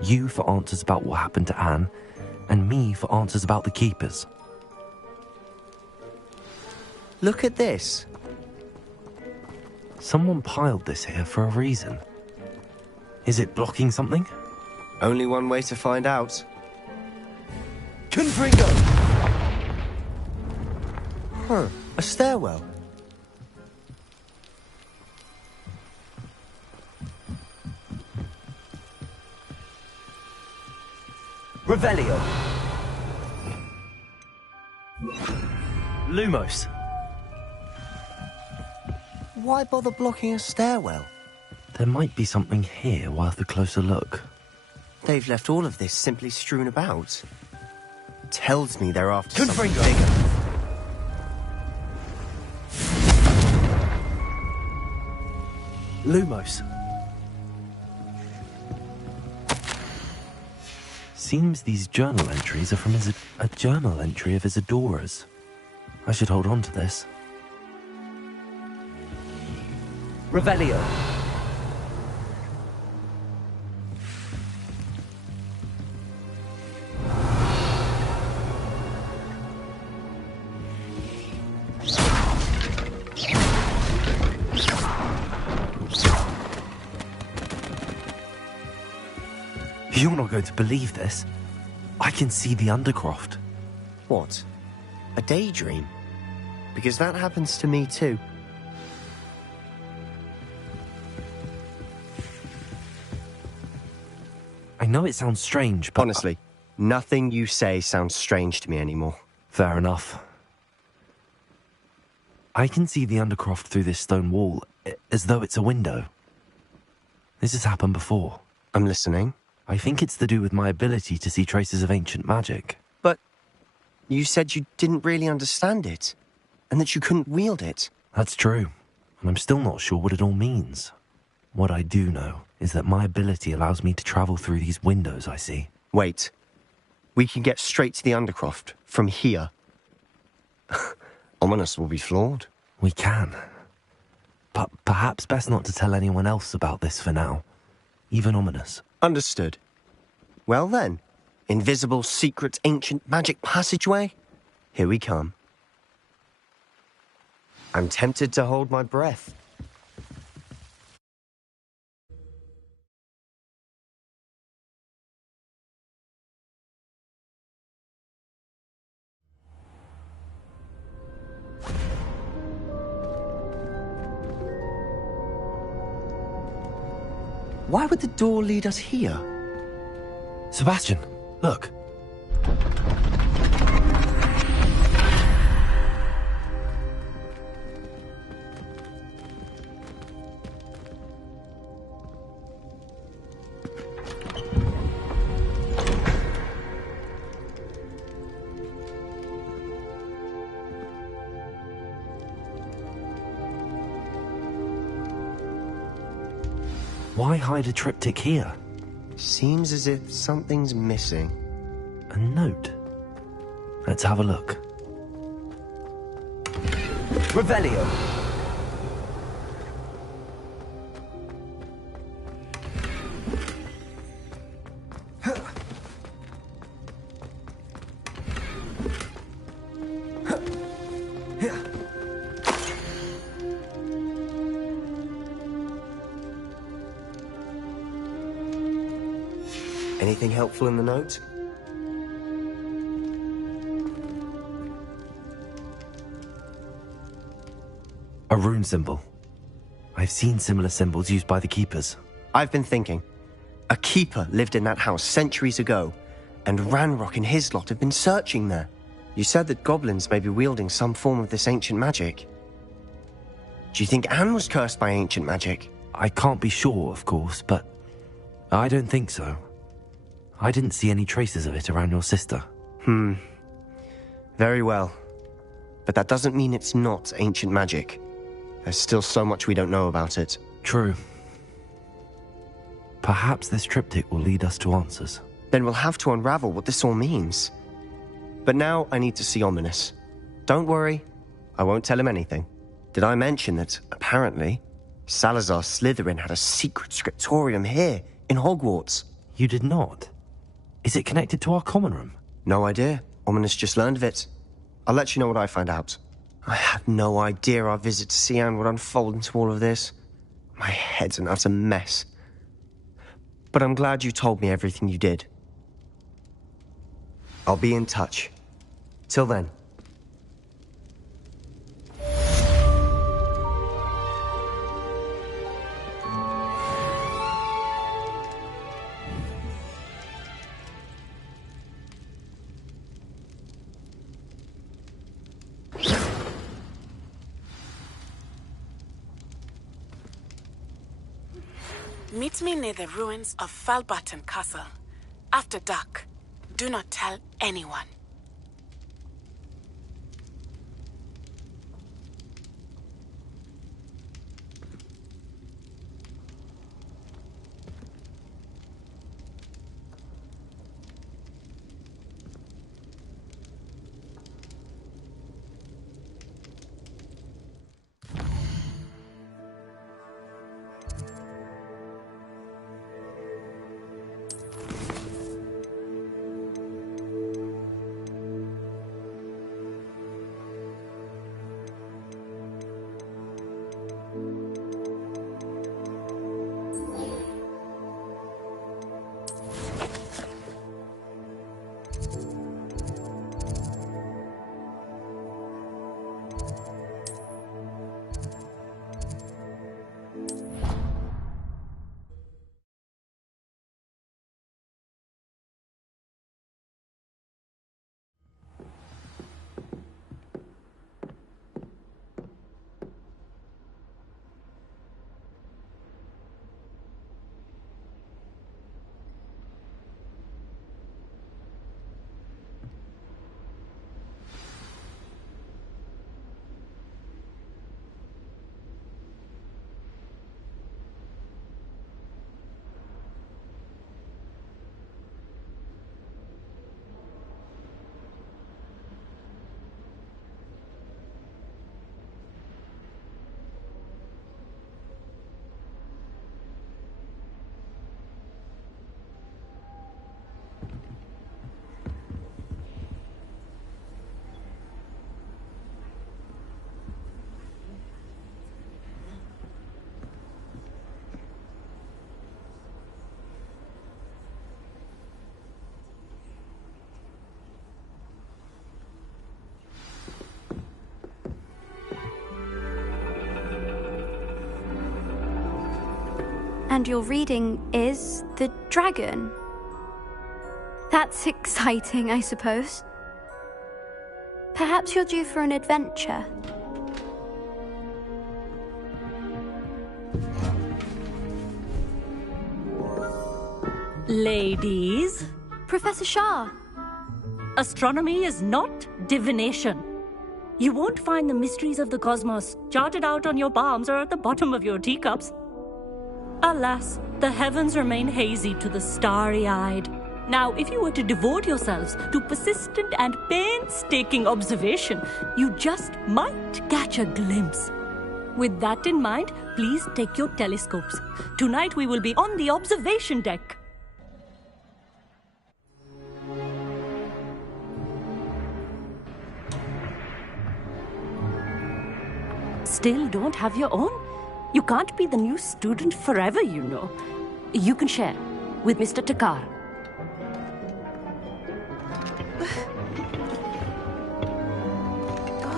You for answers about what happened to Anne, and me for answers about the keepers. Look at this. Someone piled this here for a reason. Is it blocking something? Only one way to find out. Confringo! Huh, a stairwell. Revelio. Lumos. Why bother blocking a stairwell? There might be something here worth a closer look. They've left all of this simply strewn about. Tells me they're after Good something for bigger. Lumos. Seems these journal entries are from a journal entry of Isadora's. I should hold on to this. Revelio. You're not going to believe this. I can see the Undercroft. What? A daydream? Because that happens to me too. I know it sounds strange, but... Honestly, nothing you say sounds strange to me anymore. Fair enough. I can see the Undercroft through this stone wall, as though it's a window. This has happened before. I'm listening. I think it's to do with my ability to see traces of ancient magic. But you said you didn't really understand it, and that you couldn't wield it. That's true, and I'm still not sure what it all means. What I do know is that my ability allows me to travel through these windows I see. Wait. We can get straight to the Undercroft from here. Ominous will be floored. We can. But perhaps best not to tell anyone else about this for now. Even Ominous. Understood. Well then, invisible, secret, ancient magic passageway? Here we come. I'm tempted to hold my breath. Why would the door lead us here? Sebastian, look. Why hide a triptych here? Seems as if something's missing. A note. Let's have a look. Revelio. Anything helpful in the note? A rune symbol. I've seen similar symbols used by the keepers. I've been thinking. A keeper lived in that house centuries ago, and Ranrock and his lot have been searching there. You said that goblins may be wielding some form of this ancient magic. Do you think Anne was cursed by ancient magic? I can't be sure, of course, but I don't think so. I didn't see any traces of it around your sister. Very well. But that doesn't mean it's not ancient magic. There's still so much we don't know about it. True. Perhaps this triptych will lead us to answers. Then we'll have to unravel what this all means. But now I need to see Ominous. Don't worry, I won't tell him anything. Did I mention that, apparently, Salazar Slytherin had a secret scriptorium here, in Hogwarts? You did not? Is it connected to our common room? No idea. Ominous just learned of it. I'll let you know what I find out. I had no idea our visit to Cian would unfold into all of this. My head's an utter mess. But I'm glad you told me everything you did. I'll be in touch. Till then. Meet me near the ruins of Falbutton Castle. After dark. Do not tell anyone. And your reading is The Dragon. That's exciting, I suppose. Perhaps you're due for an adventure. Ladies. Professor Shah. Astronomy is not divination. You won't find the mysteries of the cosmos charted out on your palms or at the bottom of your teacups. Alas, the heavens remain hazy to the starry-eyed. Now, if you were to devote yourselves to persistent and painstaking observation, you just might catch a glimpse. With that in mind, please take your telescopes. Tonight we will be on the observation deck. Still don't have your own? You can't be the new student forever, you know. You can share with Mr. Takar.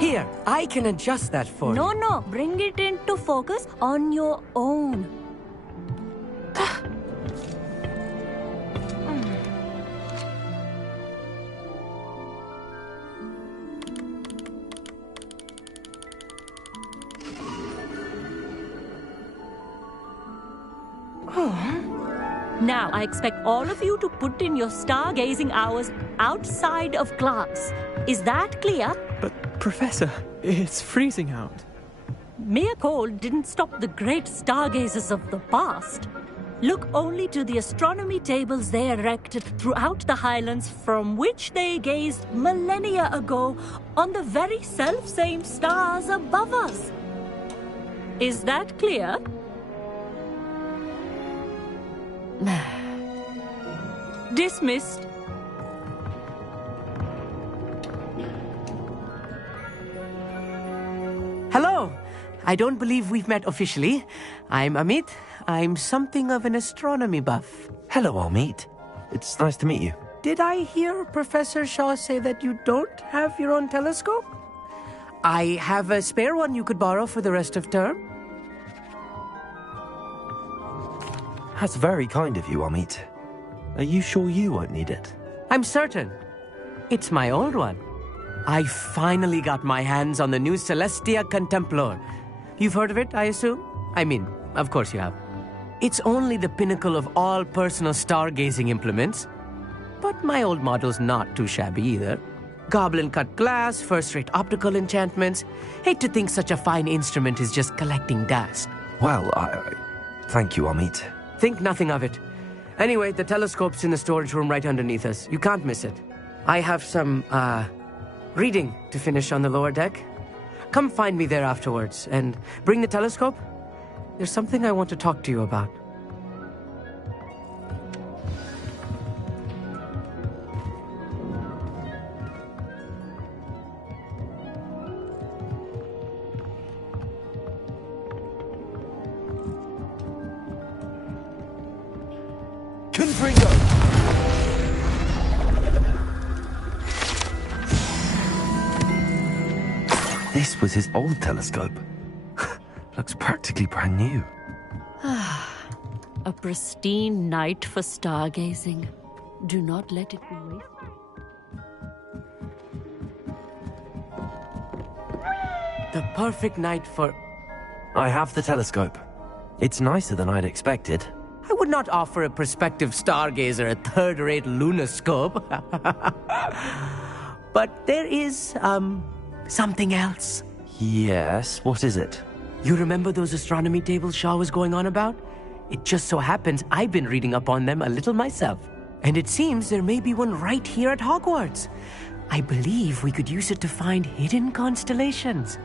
Here, I can adjust that for you. No, bring it into focus on your own. Now, I expect all of you to put in your stargazing hours outside of class. Is that clear? But, Professor, it's freezing out. Mere cold didn't stop the great stargazers of the past. Look only to the astronomy tables they erected throughout the highlands from which they gazed millennia ago on the very self-same stars above us. Is that clear? Dismissed. Hello. I don't believe we've met officially. I'm Amit. I'm something of an astronomy buff. Hello, Amit. It's nice to meet you. Did I hear Professor Shaw say that you don't have your own telescope? I have a spare one you could borrow for the rest of term. That's very kind of you, Amit. Are you sure you won't need it? I'm certain. It's my old one. I finally got my hands on the new Celestia Contemplar. You've heard of it, I assume? I mean, of course you have. It's only the pinnacle of all personal stargazing implements. But my old model's not too shabby either. Goblin-cut glass, first-rate optical enchantments. Hate to think such a fine instrument is just collecting dust. Well, thank you, Amit. Think nothing of it. Anyway, the telescope's in the storage room right underneath us. You can't miss it. I have some, reading to finish on the lower deck. Come find me there afterwards, and bring the telescope. There's something I want to talk to you about. Confringo! This was his old telescope. Looks practically brand new. A pristine night for stargazing. Do not let it be wasted. The perfect night for... I have the telescope. It's nicer than I'd expected. I would not offer a prospective stargazer a third-rate lunoscope. But there is, something else. Yes, what is it? You remember those astronomy tables Shaw was going on about? It just so happens I've been reading up on them a little myself. And it seems there may be one right here at Hogwarts. I believe we could use it to find hidden constellations.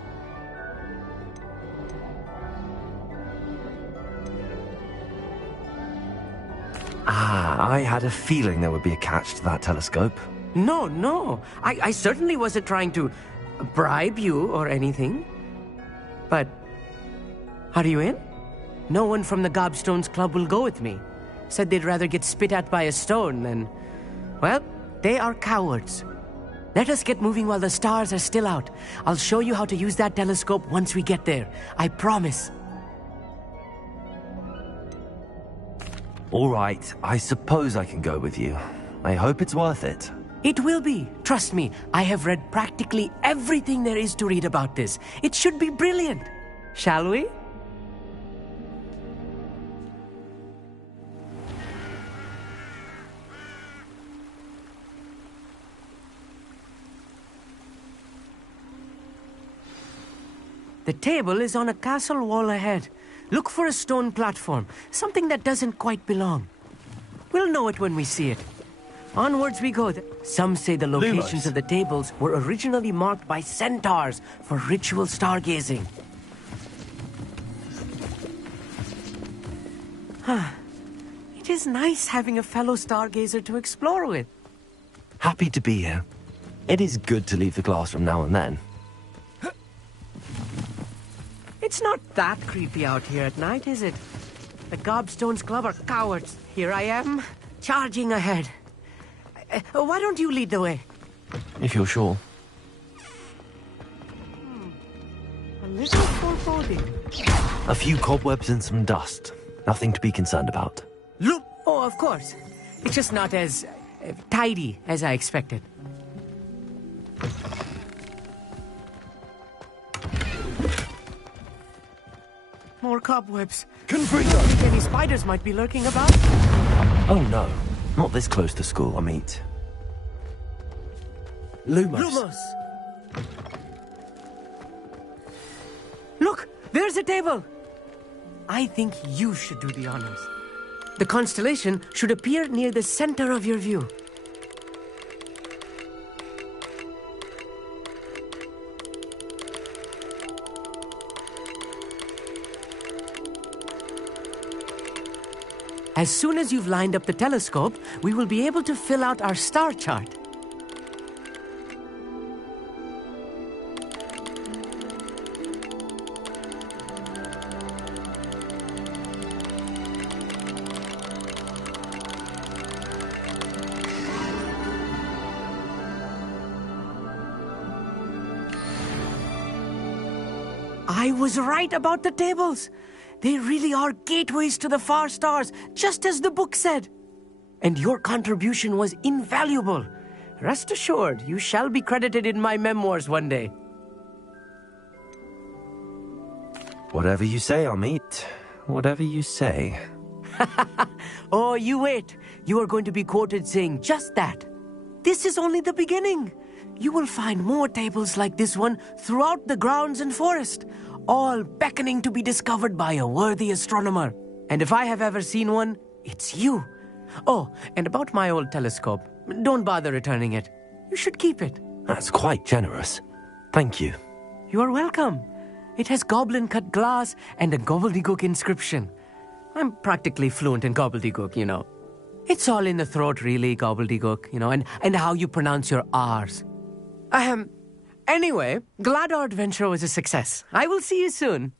I had a feeling there would be a catch to that telescope. No. I certainly wasn't trying to bribe you or anything. But, are you in? No one from the Gobstones Club will go with me. Said they'd rather get spit at by a stone than... Well, they are cowards. Let us get moving while the stars are still out. I'll show you how to use that telescope once we get there. I promise. All right, I suppose I can go with you. I hope it's worth it. It will be. Trust me, I have read practically everything there is to read about this. It should be brilliant. Shall we? The table is on a castle wall ahead. Look for a stone platform, something that doesn't quite belong. We'll know it when we see it. Onwards we go. Some say the locations of the tables were originally marked by centaurs for ritual stargazing. It is nice having a fellow stargazer to explore with. Happy to be here. It is good to leave the classroom now and then. It's not that creepy out here at night, is it? The Gobstones Club are cowards. Here I am, charging ahead. Why don't you lead the way? If you're sure. A little foreboding. A few cobwebs and some dust. Nothing to be concerned about. Look! Oh, of course. It's just not as tidy as I expected. More cobwebs. Confringo! I think any spiders might be lurking about. Oh no, not this close to school, Amit. Lumos! Look! There's a table! I think you should do the honors. The constellation should appear near the center of your view. As soon as you've lined up the telescope, we will be able to fill out our star chart. I was right about the tables. They really are gateways to the far stars, just as the book said. And your contribution was invaluable. Rest assured, you shall be credited in my memoirs one day. Whatever you say, Amit. Whatever you say. Oh, you wait. You are going to be quoted saying just that. This is only the beginning. You will find more tables like this one throughout the grounds and forest, all beckoning to be discovered by a worthy astronomer. And if I have ever seen one, it's you. Oh, and about my old telescope, don't bother returning it. You should keep it. That's quite generous. Thank you. You are welcome. It has goblin-cut glass and a gobbledygook inscription. I'm practically fluent in gobbledygook, you know. It's all in the throat, really, gobbledygook, you know, and how you pronounce your R's. Anyway, glad our adventure was a success. I will see you soon.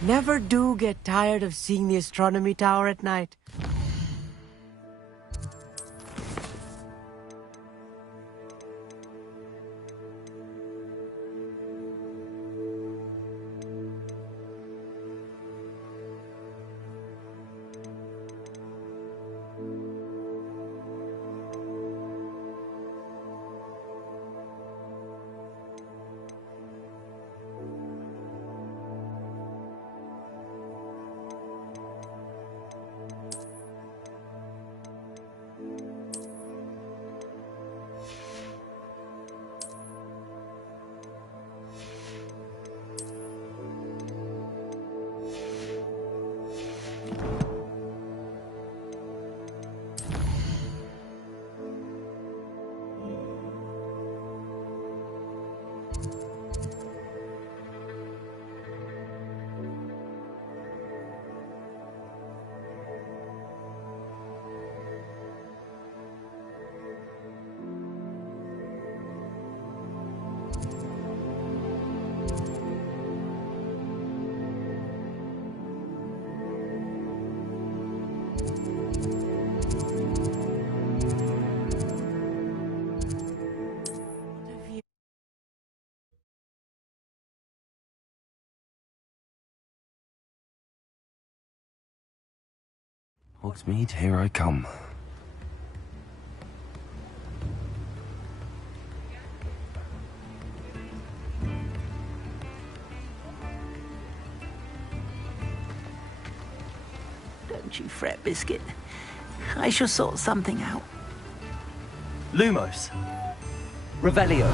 Never do get tired of seeing the astronomy tower at night. Hogsmeade, here I come. Don't you fret, Biscuit. I shall sort something out. Lumos. Revelio.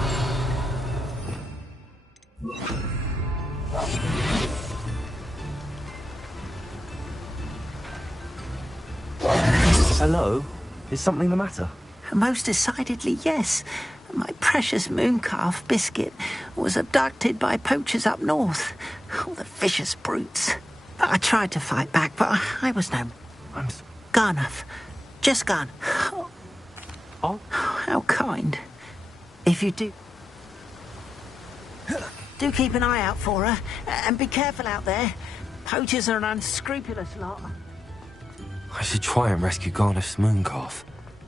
Hello? Is something the matter? Most decidedly, yes. My precious mooncalf, Biscuit, was abducted by poachers up north. All the vicious brutes. I tried to fight back, but I was no... Gone off. Just gone. Oh? How kind. If you do... Do keep an eye out for her, and be careful out there. Poachers are an unscrupulous lot. I should try and rescue Garneth's mooncalf.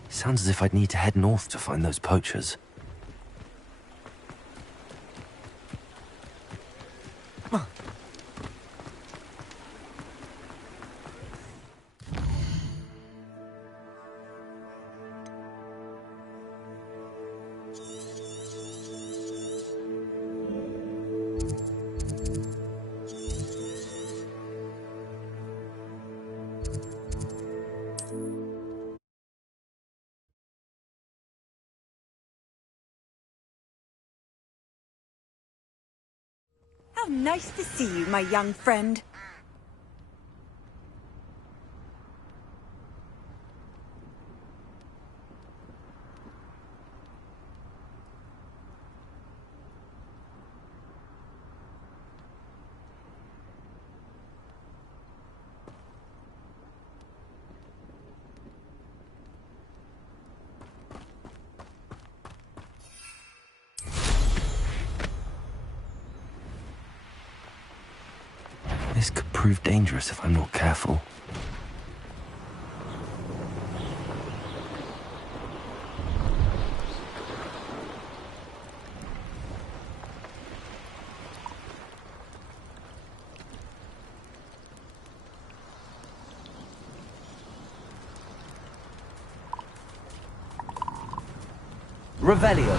Sounds as if I'd need to head north to find those poachers. How nice to see you, my young friend. This could prove dangerous if I'm not careful. Revelio.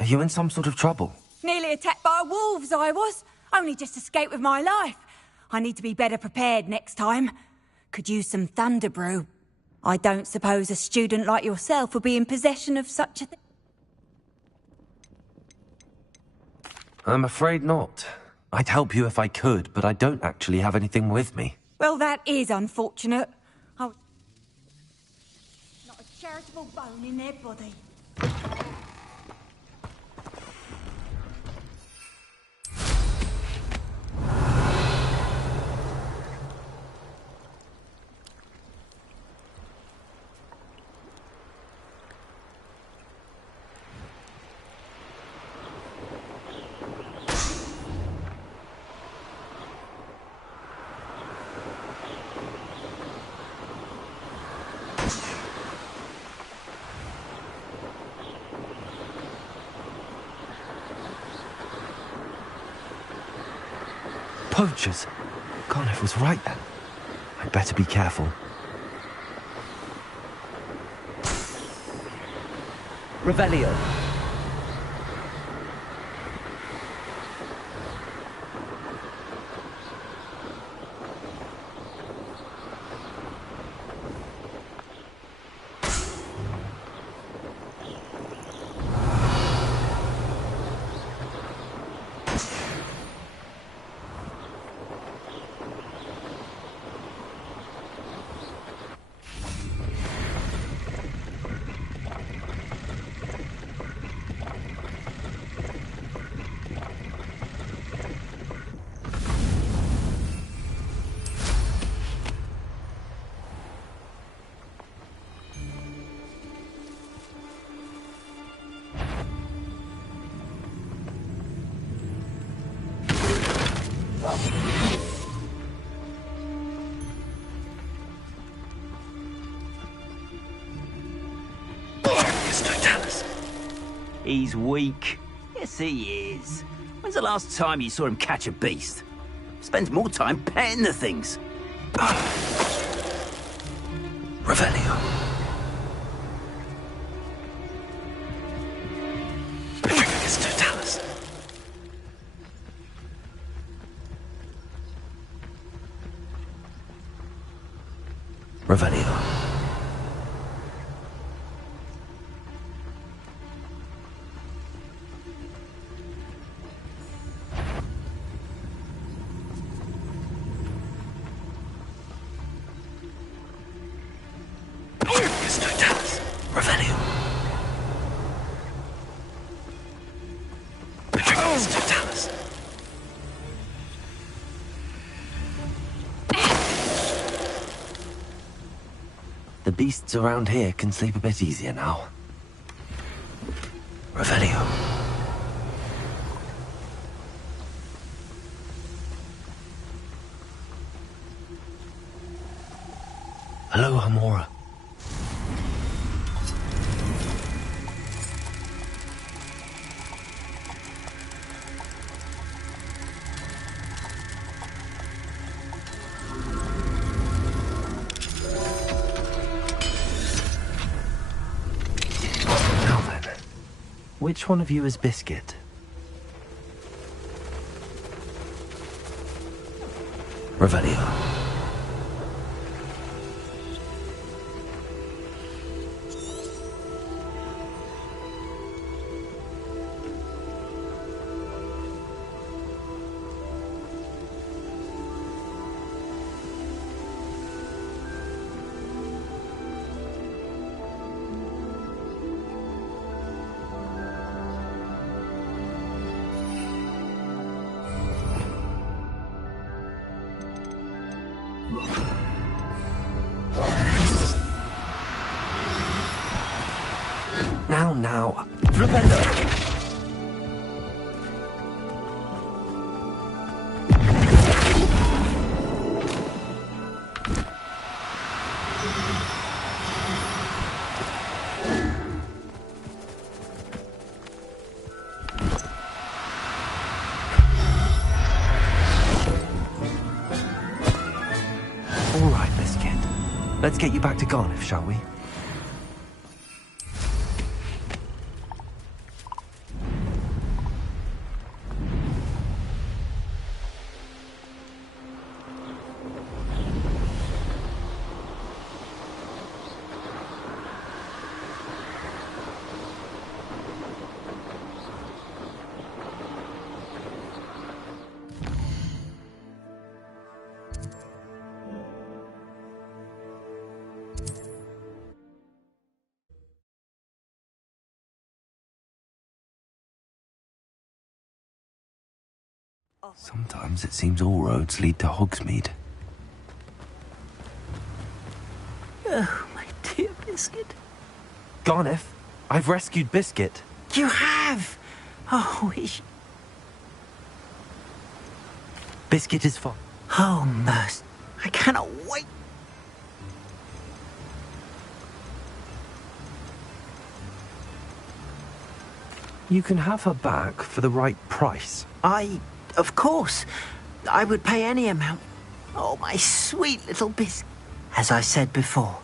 Are you in some sort of trouble? Nearly attacked by wolves, I was. Only just escaped with my life. I need to be better prepared next time. Could use some thunder brew. I don't suppose a student like yourself would be in possession of such a thing. I'm afraid not. I'd help you if I could, but I don't actually have anything with me. Well, that is unfortunate. Oh, not a charitable bone in their body. Poachers? Conniff was right then. I'd better be careful. Revelio. He's weak. Yes, he is. When's the last time you saw him catch a beast? Spends more time petting the things. Revelio. Petrificus totalis. Revelio. The beasts around here can sleep a bit easier now. Revelio. Hello, Hamora. Which one of you is Biscuit? Revelio. Now, Revelio. Let's get you back to Garniff, shall we? Sometimes it seems all roads lead to Hogsmeade. Oh, my dear Biscuit. Garniff, I've rescued Biscuit. You have? Oh, Biscuit is fine. Oh, mercy. I cannot wait. You can have her back for the right price. Of course. I would pay any amount. Oh, my sweet little Biscuit. As I said before,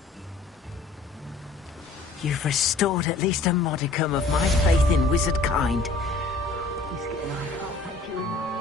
you've restored at least a modicum of my faith in wizard kind. Biscuit and I can't thank you enough.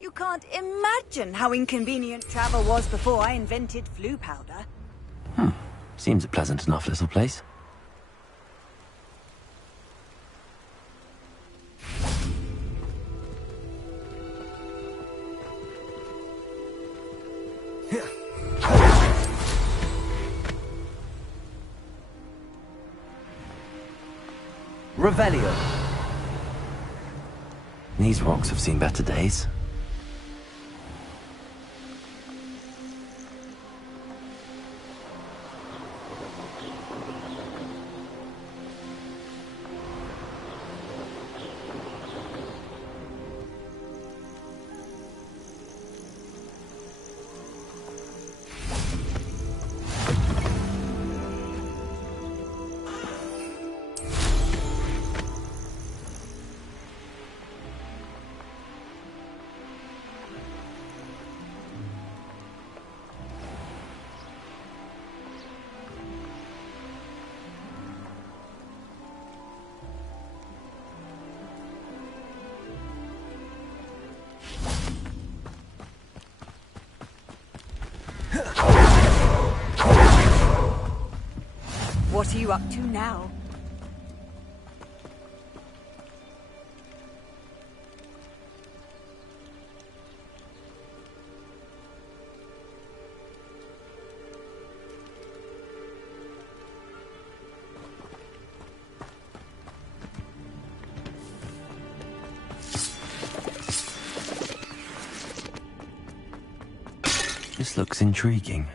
You can't imagine how inconvenient travel was before I invented flu powder. Seems a pleasant enough little place. Revelio. These rocks have seen better days. What are you up to now? This looks intriguing.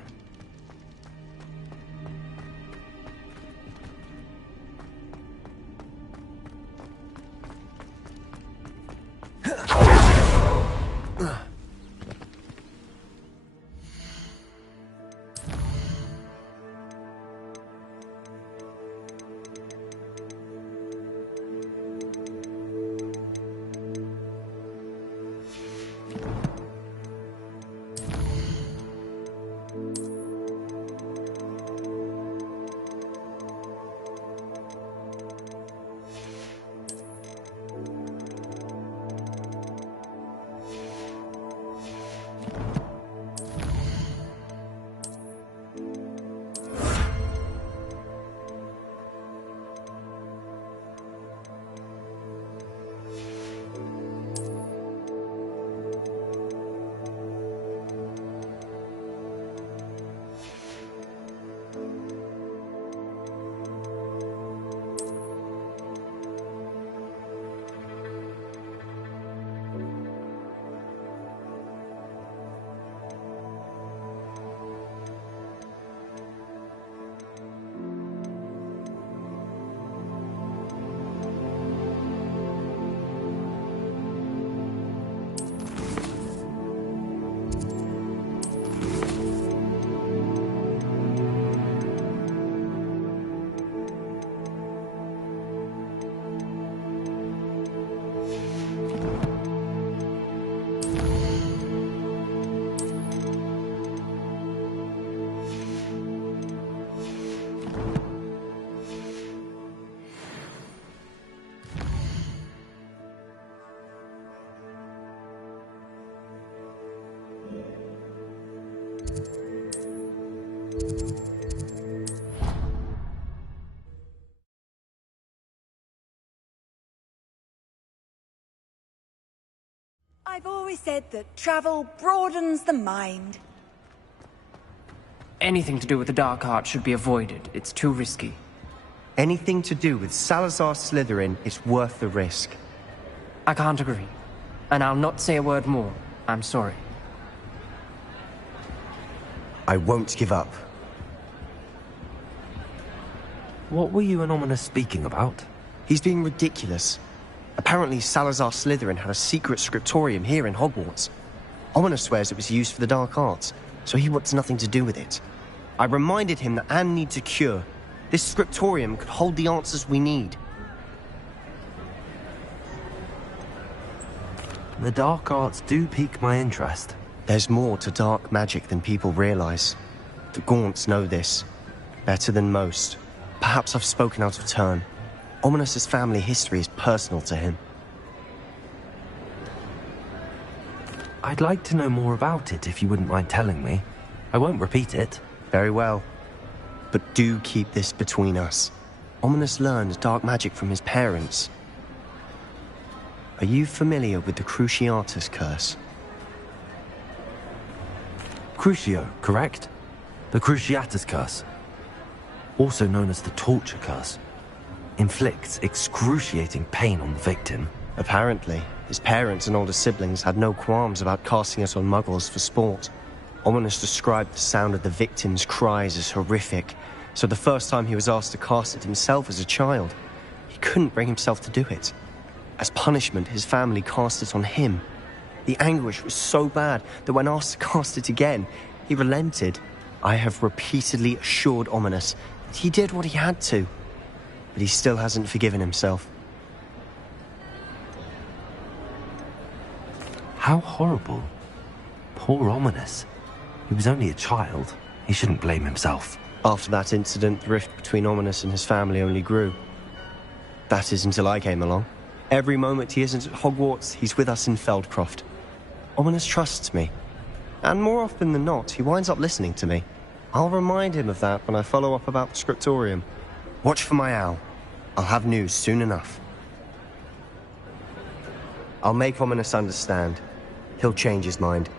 I've always said that travel broadens the mind. Anything to do with the dark art should be avoided. It's too risky. Anything to do with Salazar Slytherin is worth the risk. I can't agree. And I'll not say a word more. I'm sorry. I won't give up. What were you and Ominous speaking about? He's being ridiculous. Apparently Salazar Slytherin had a secret scriptorium here in Hogwarts. Ominous swears it was used for the dark arts, so he wants nothing to do with it. I reminded him that Anne needs a cure. This scriptorium could hold the answers we need. The dark arts do pique my interest. There's more to dark magic than people realize. The Gaunts know this. Better than most. Perhaps I've spoken out of turn. Ominous's family history is personal to him. I'd like to know more about it if you wouldn't mind telling me. I won't repeat it. Very well. But do keep this between us. Ominous learned dark magic from his parents. Are you familiar with the Cruciatus curse? Crucio, correct? The Cruciatus curse. Also known as the torture curse. Inflicts excruciating pain on the victim. Apparently, his parents and older siblings had no qualms about casting it on muggles for sport. Ominous described the sound of the victim's cries as horrific, so the first time he was asked to cast it himself as a child, he couldn't bring himself to do it. As punishment, his family cast it on him. The anguish was so bad that when asked to cast it again, he relented. I have repeatedly assured Ominous that he did what he had to, but he still hasn't forgiven himself. How horrible. Poor Ominous. He was only a child. He shouldn't blame himself. After that incident, the rift between Ominous and his family only grew. That is until I came along. Every moment he isn't at Hogwarts, he's with us in Feldcroft. Ominous trusts me. And more often than not, he winds up listening to me. I'll remind him of that when I follow up about the scriptorium. Watch for my owl. I'll have news soon enough. I'll make Ominous understand. He'll change his mind.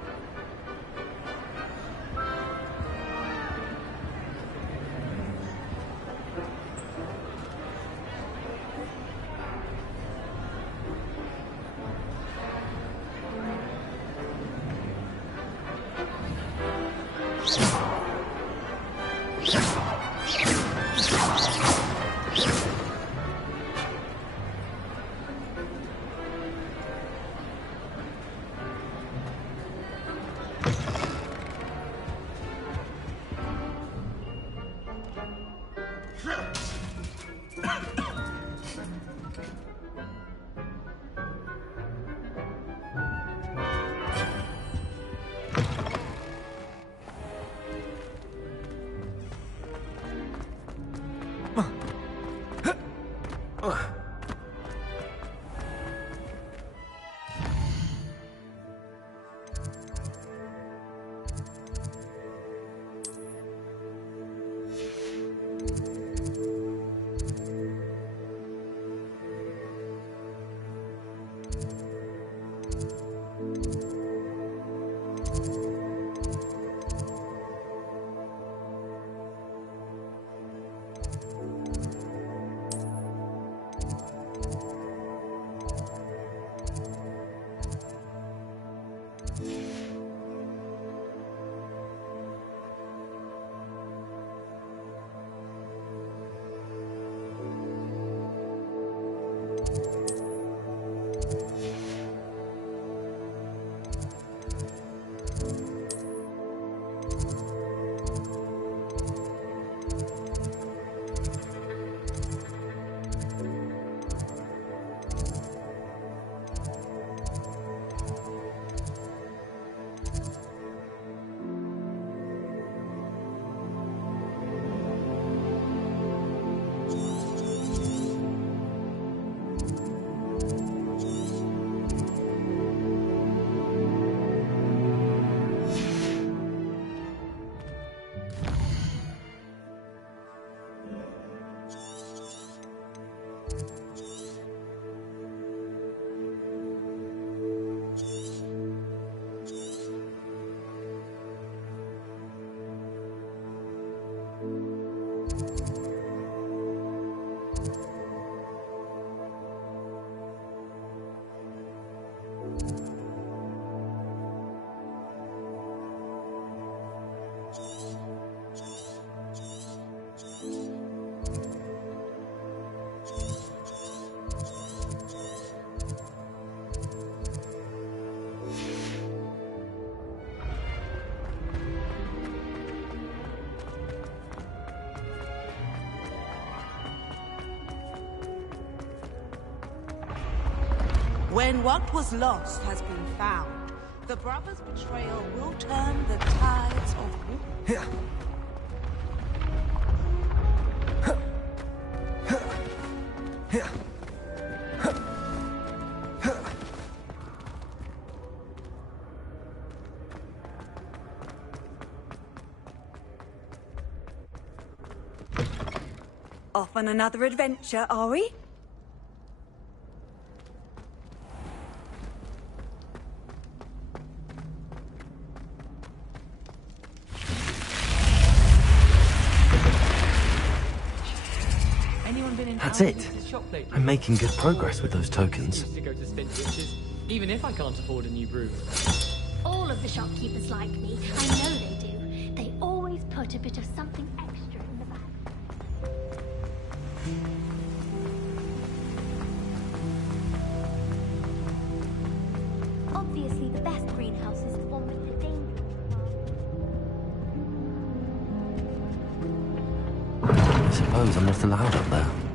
When what was lost has been found, the brothers' betrayal will turn the tides of war. Off on another adventure, are we? That's it. I'm making good progress with those tokens. To go to spin witches, even if I can't afford a new brew. All of the shopkeepers like me. I know they do. They always put a bit of something extra in the bag. Obviously, the best greenhouse is the one with the dangerous I suppose I'm not allowed up there.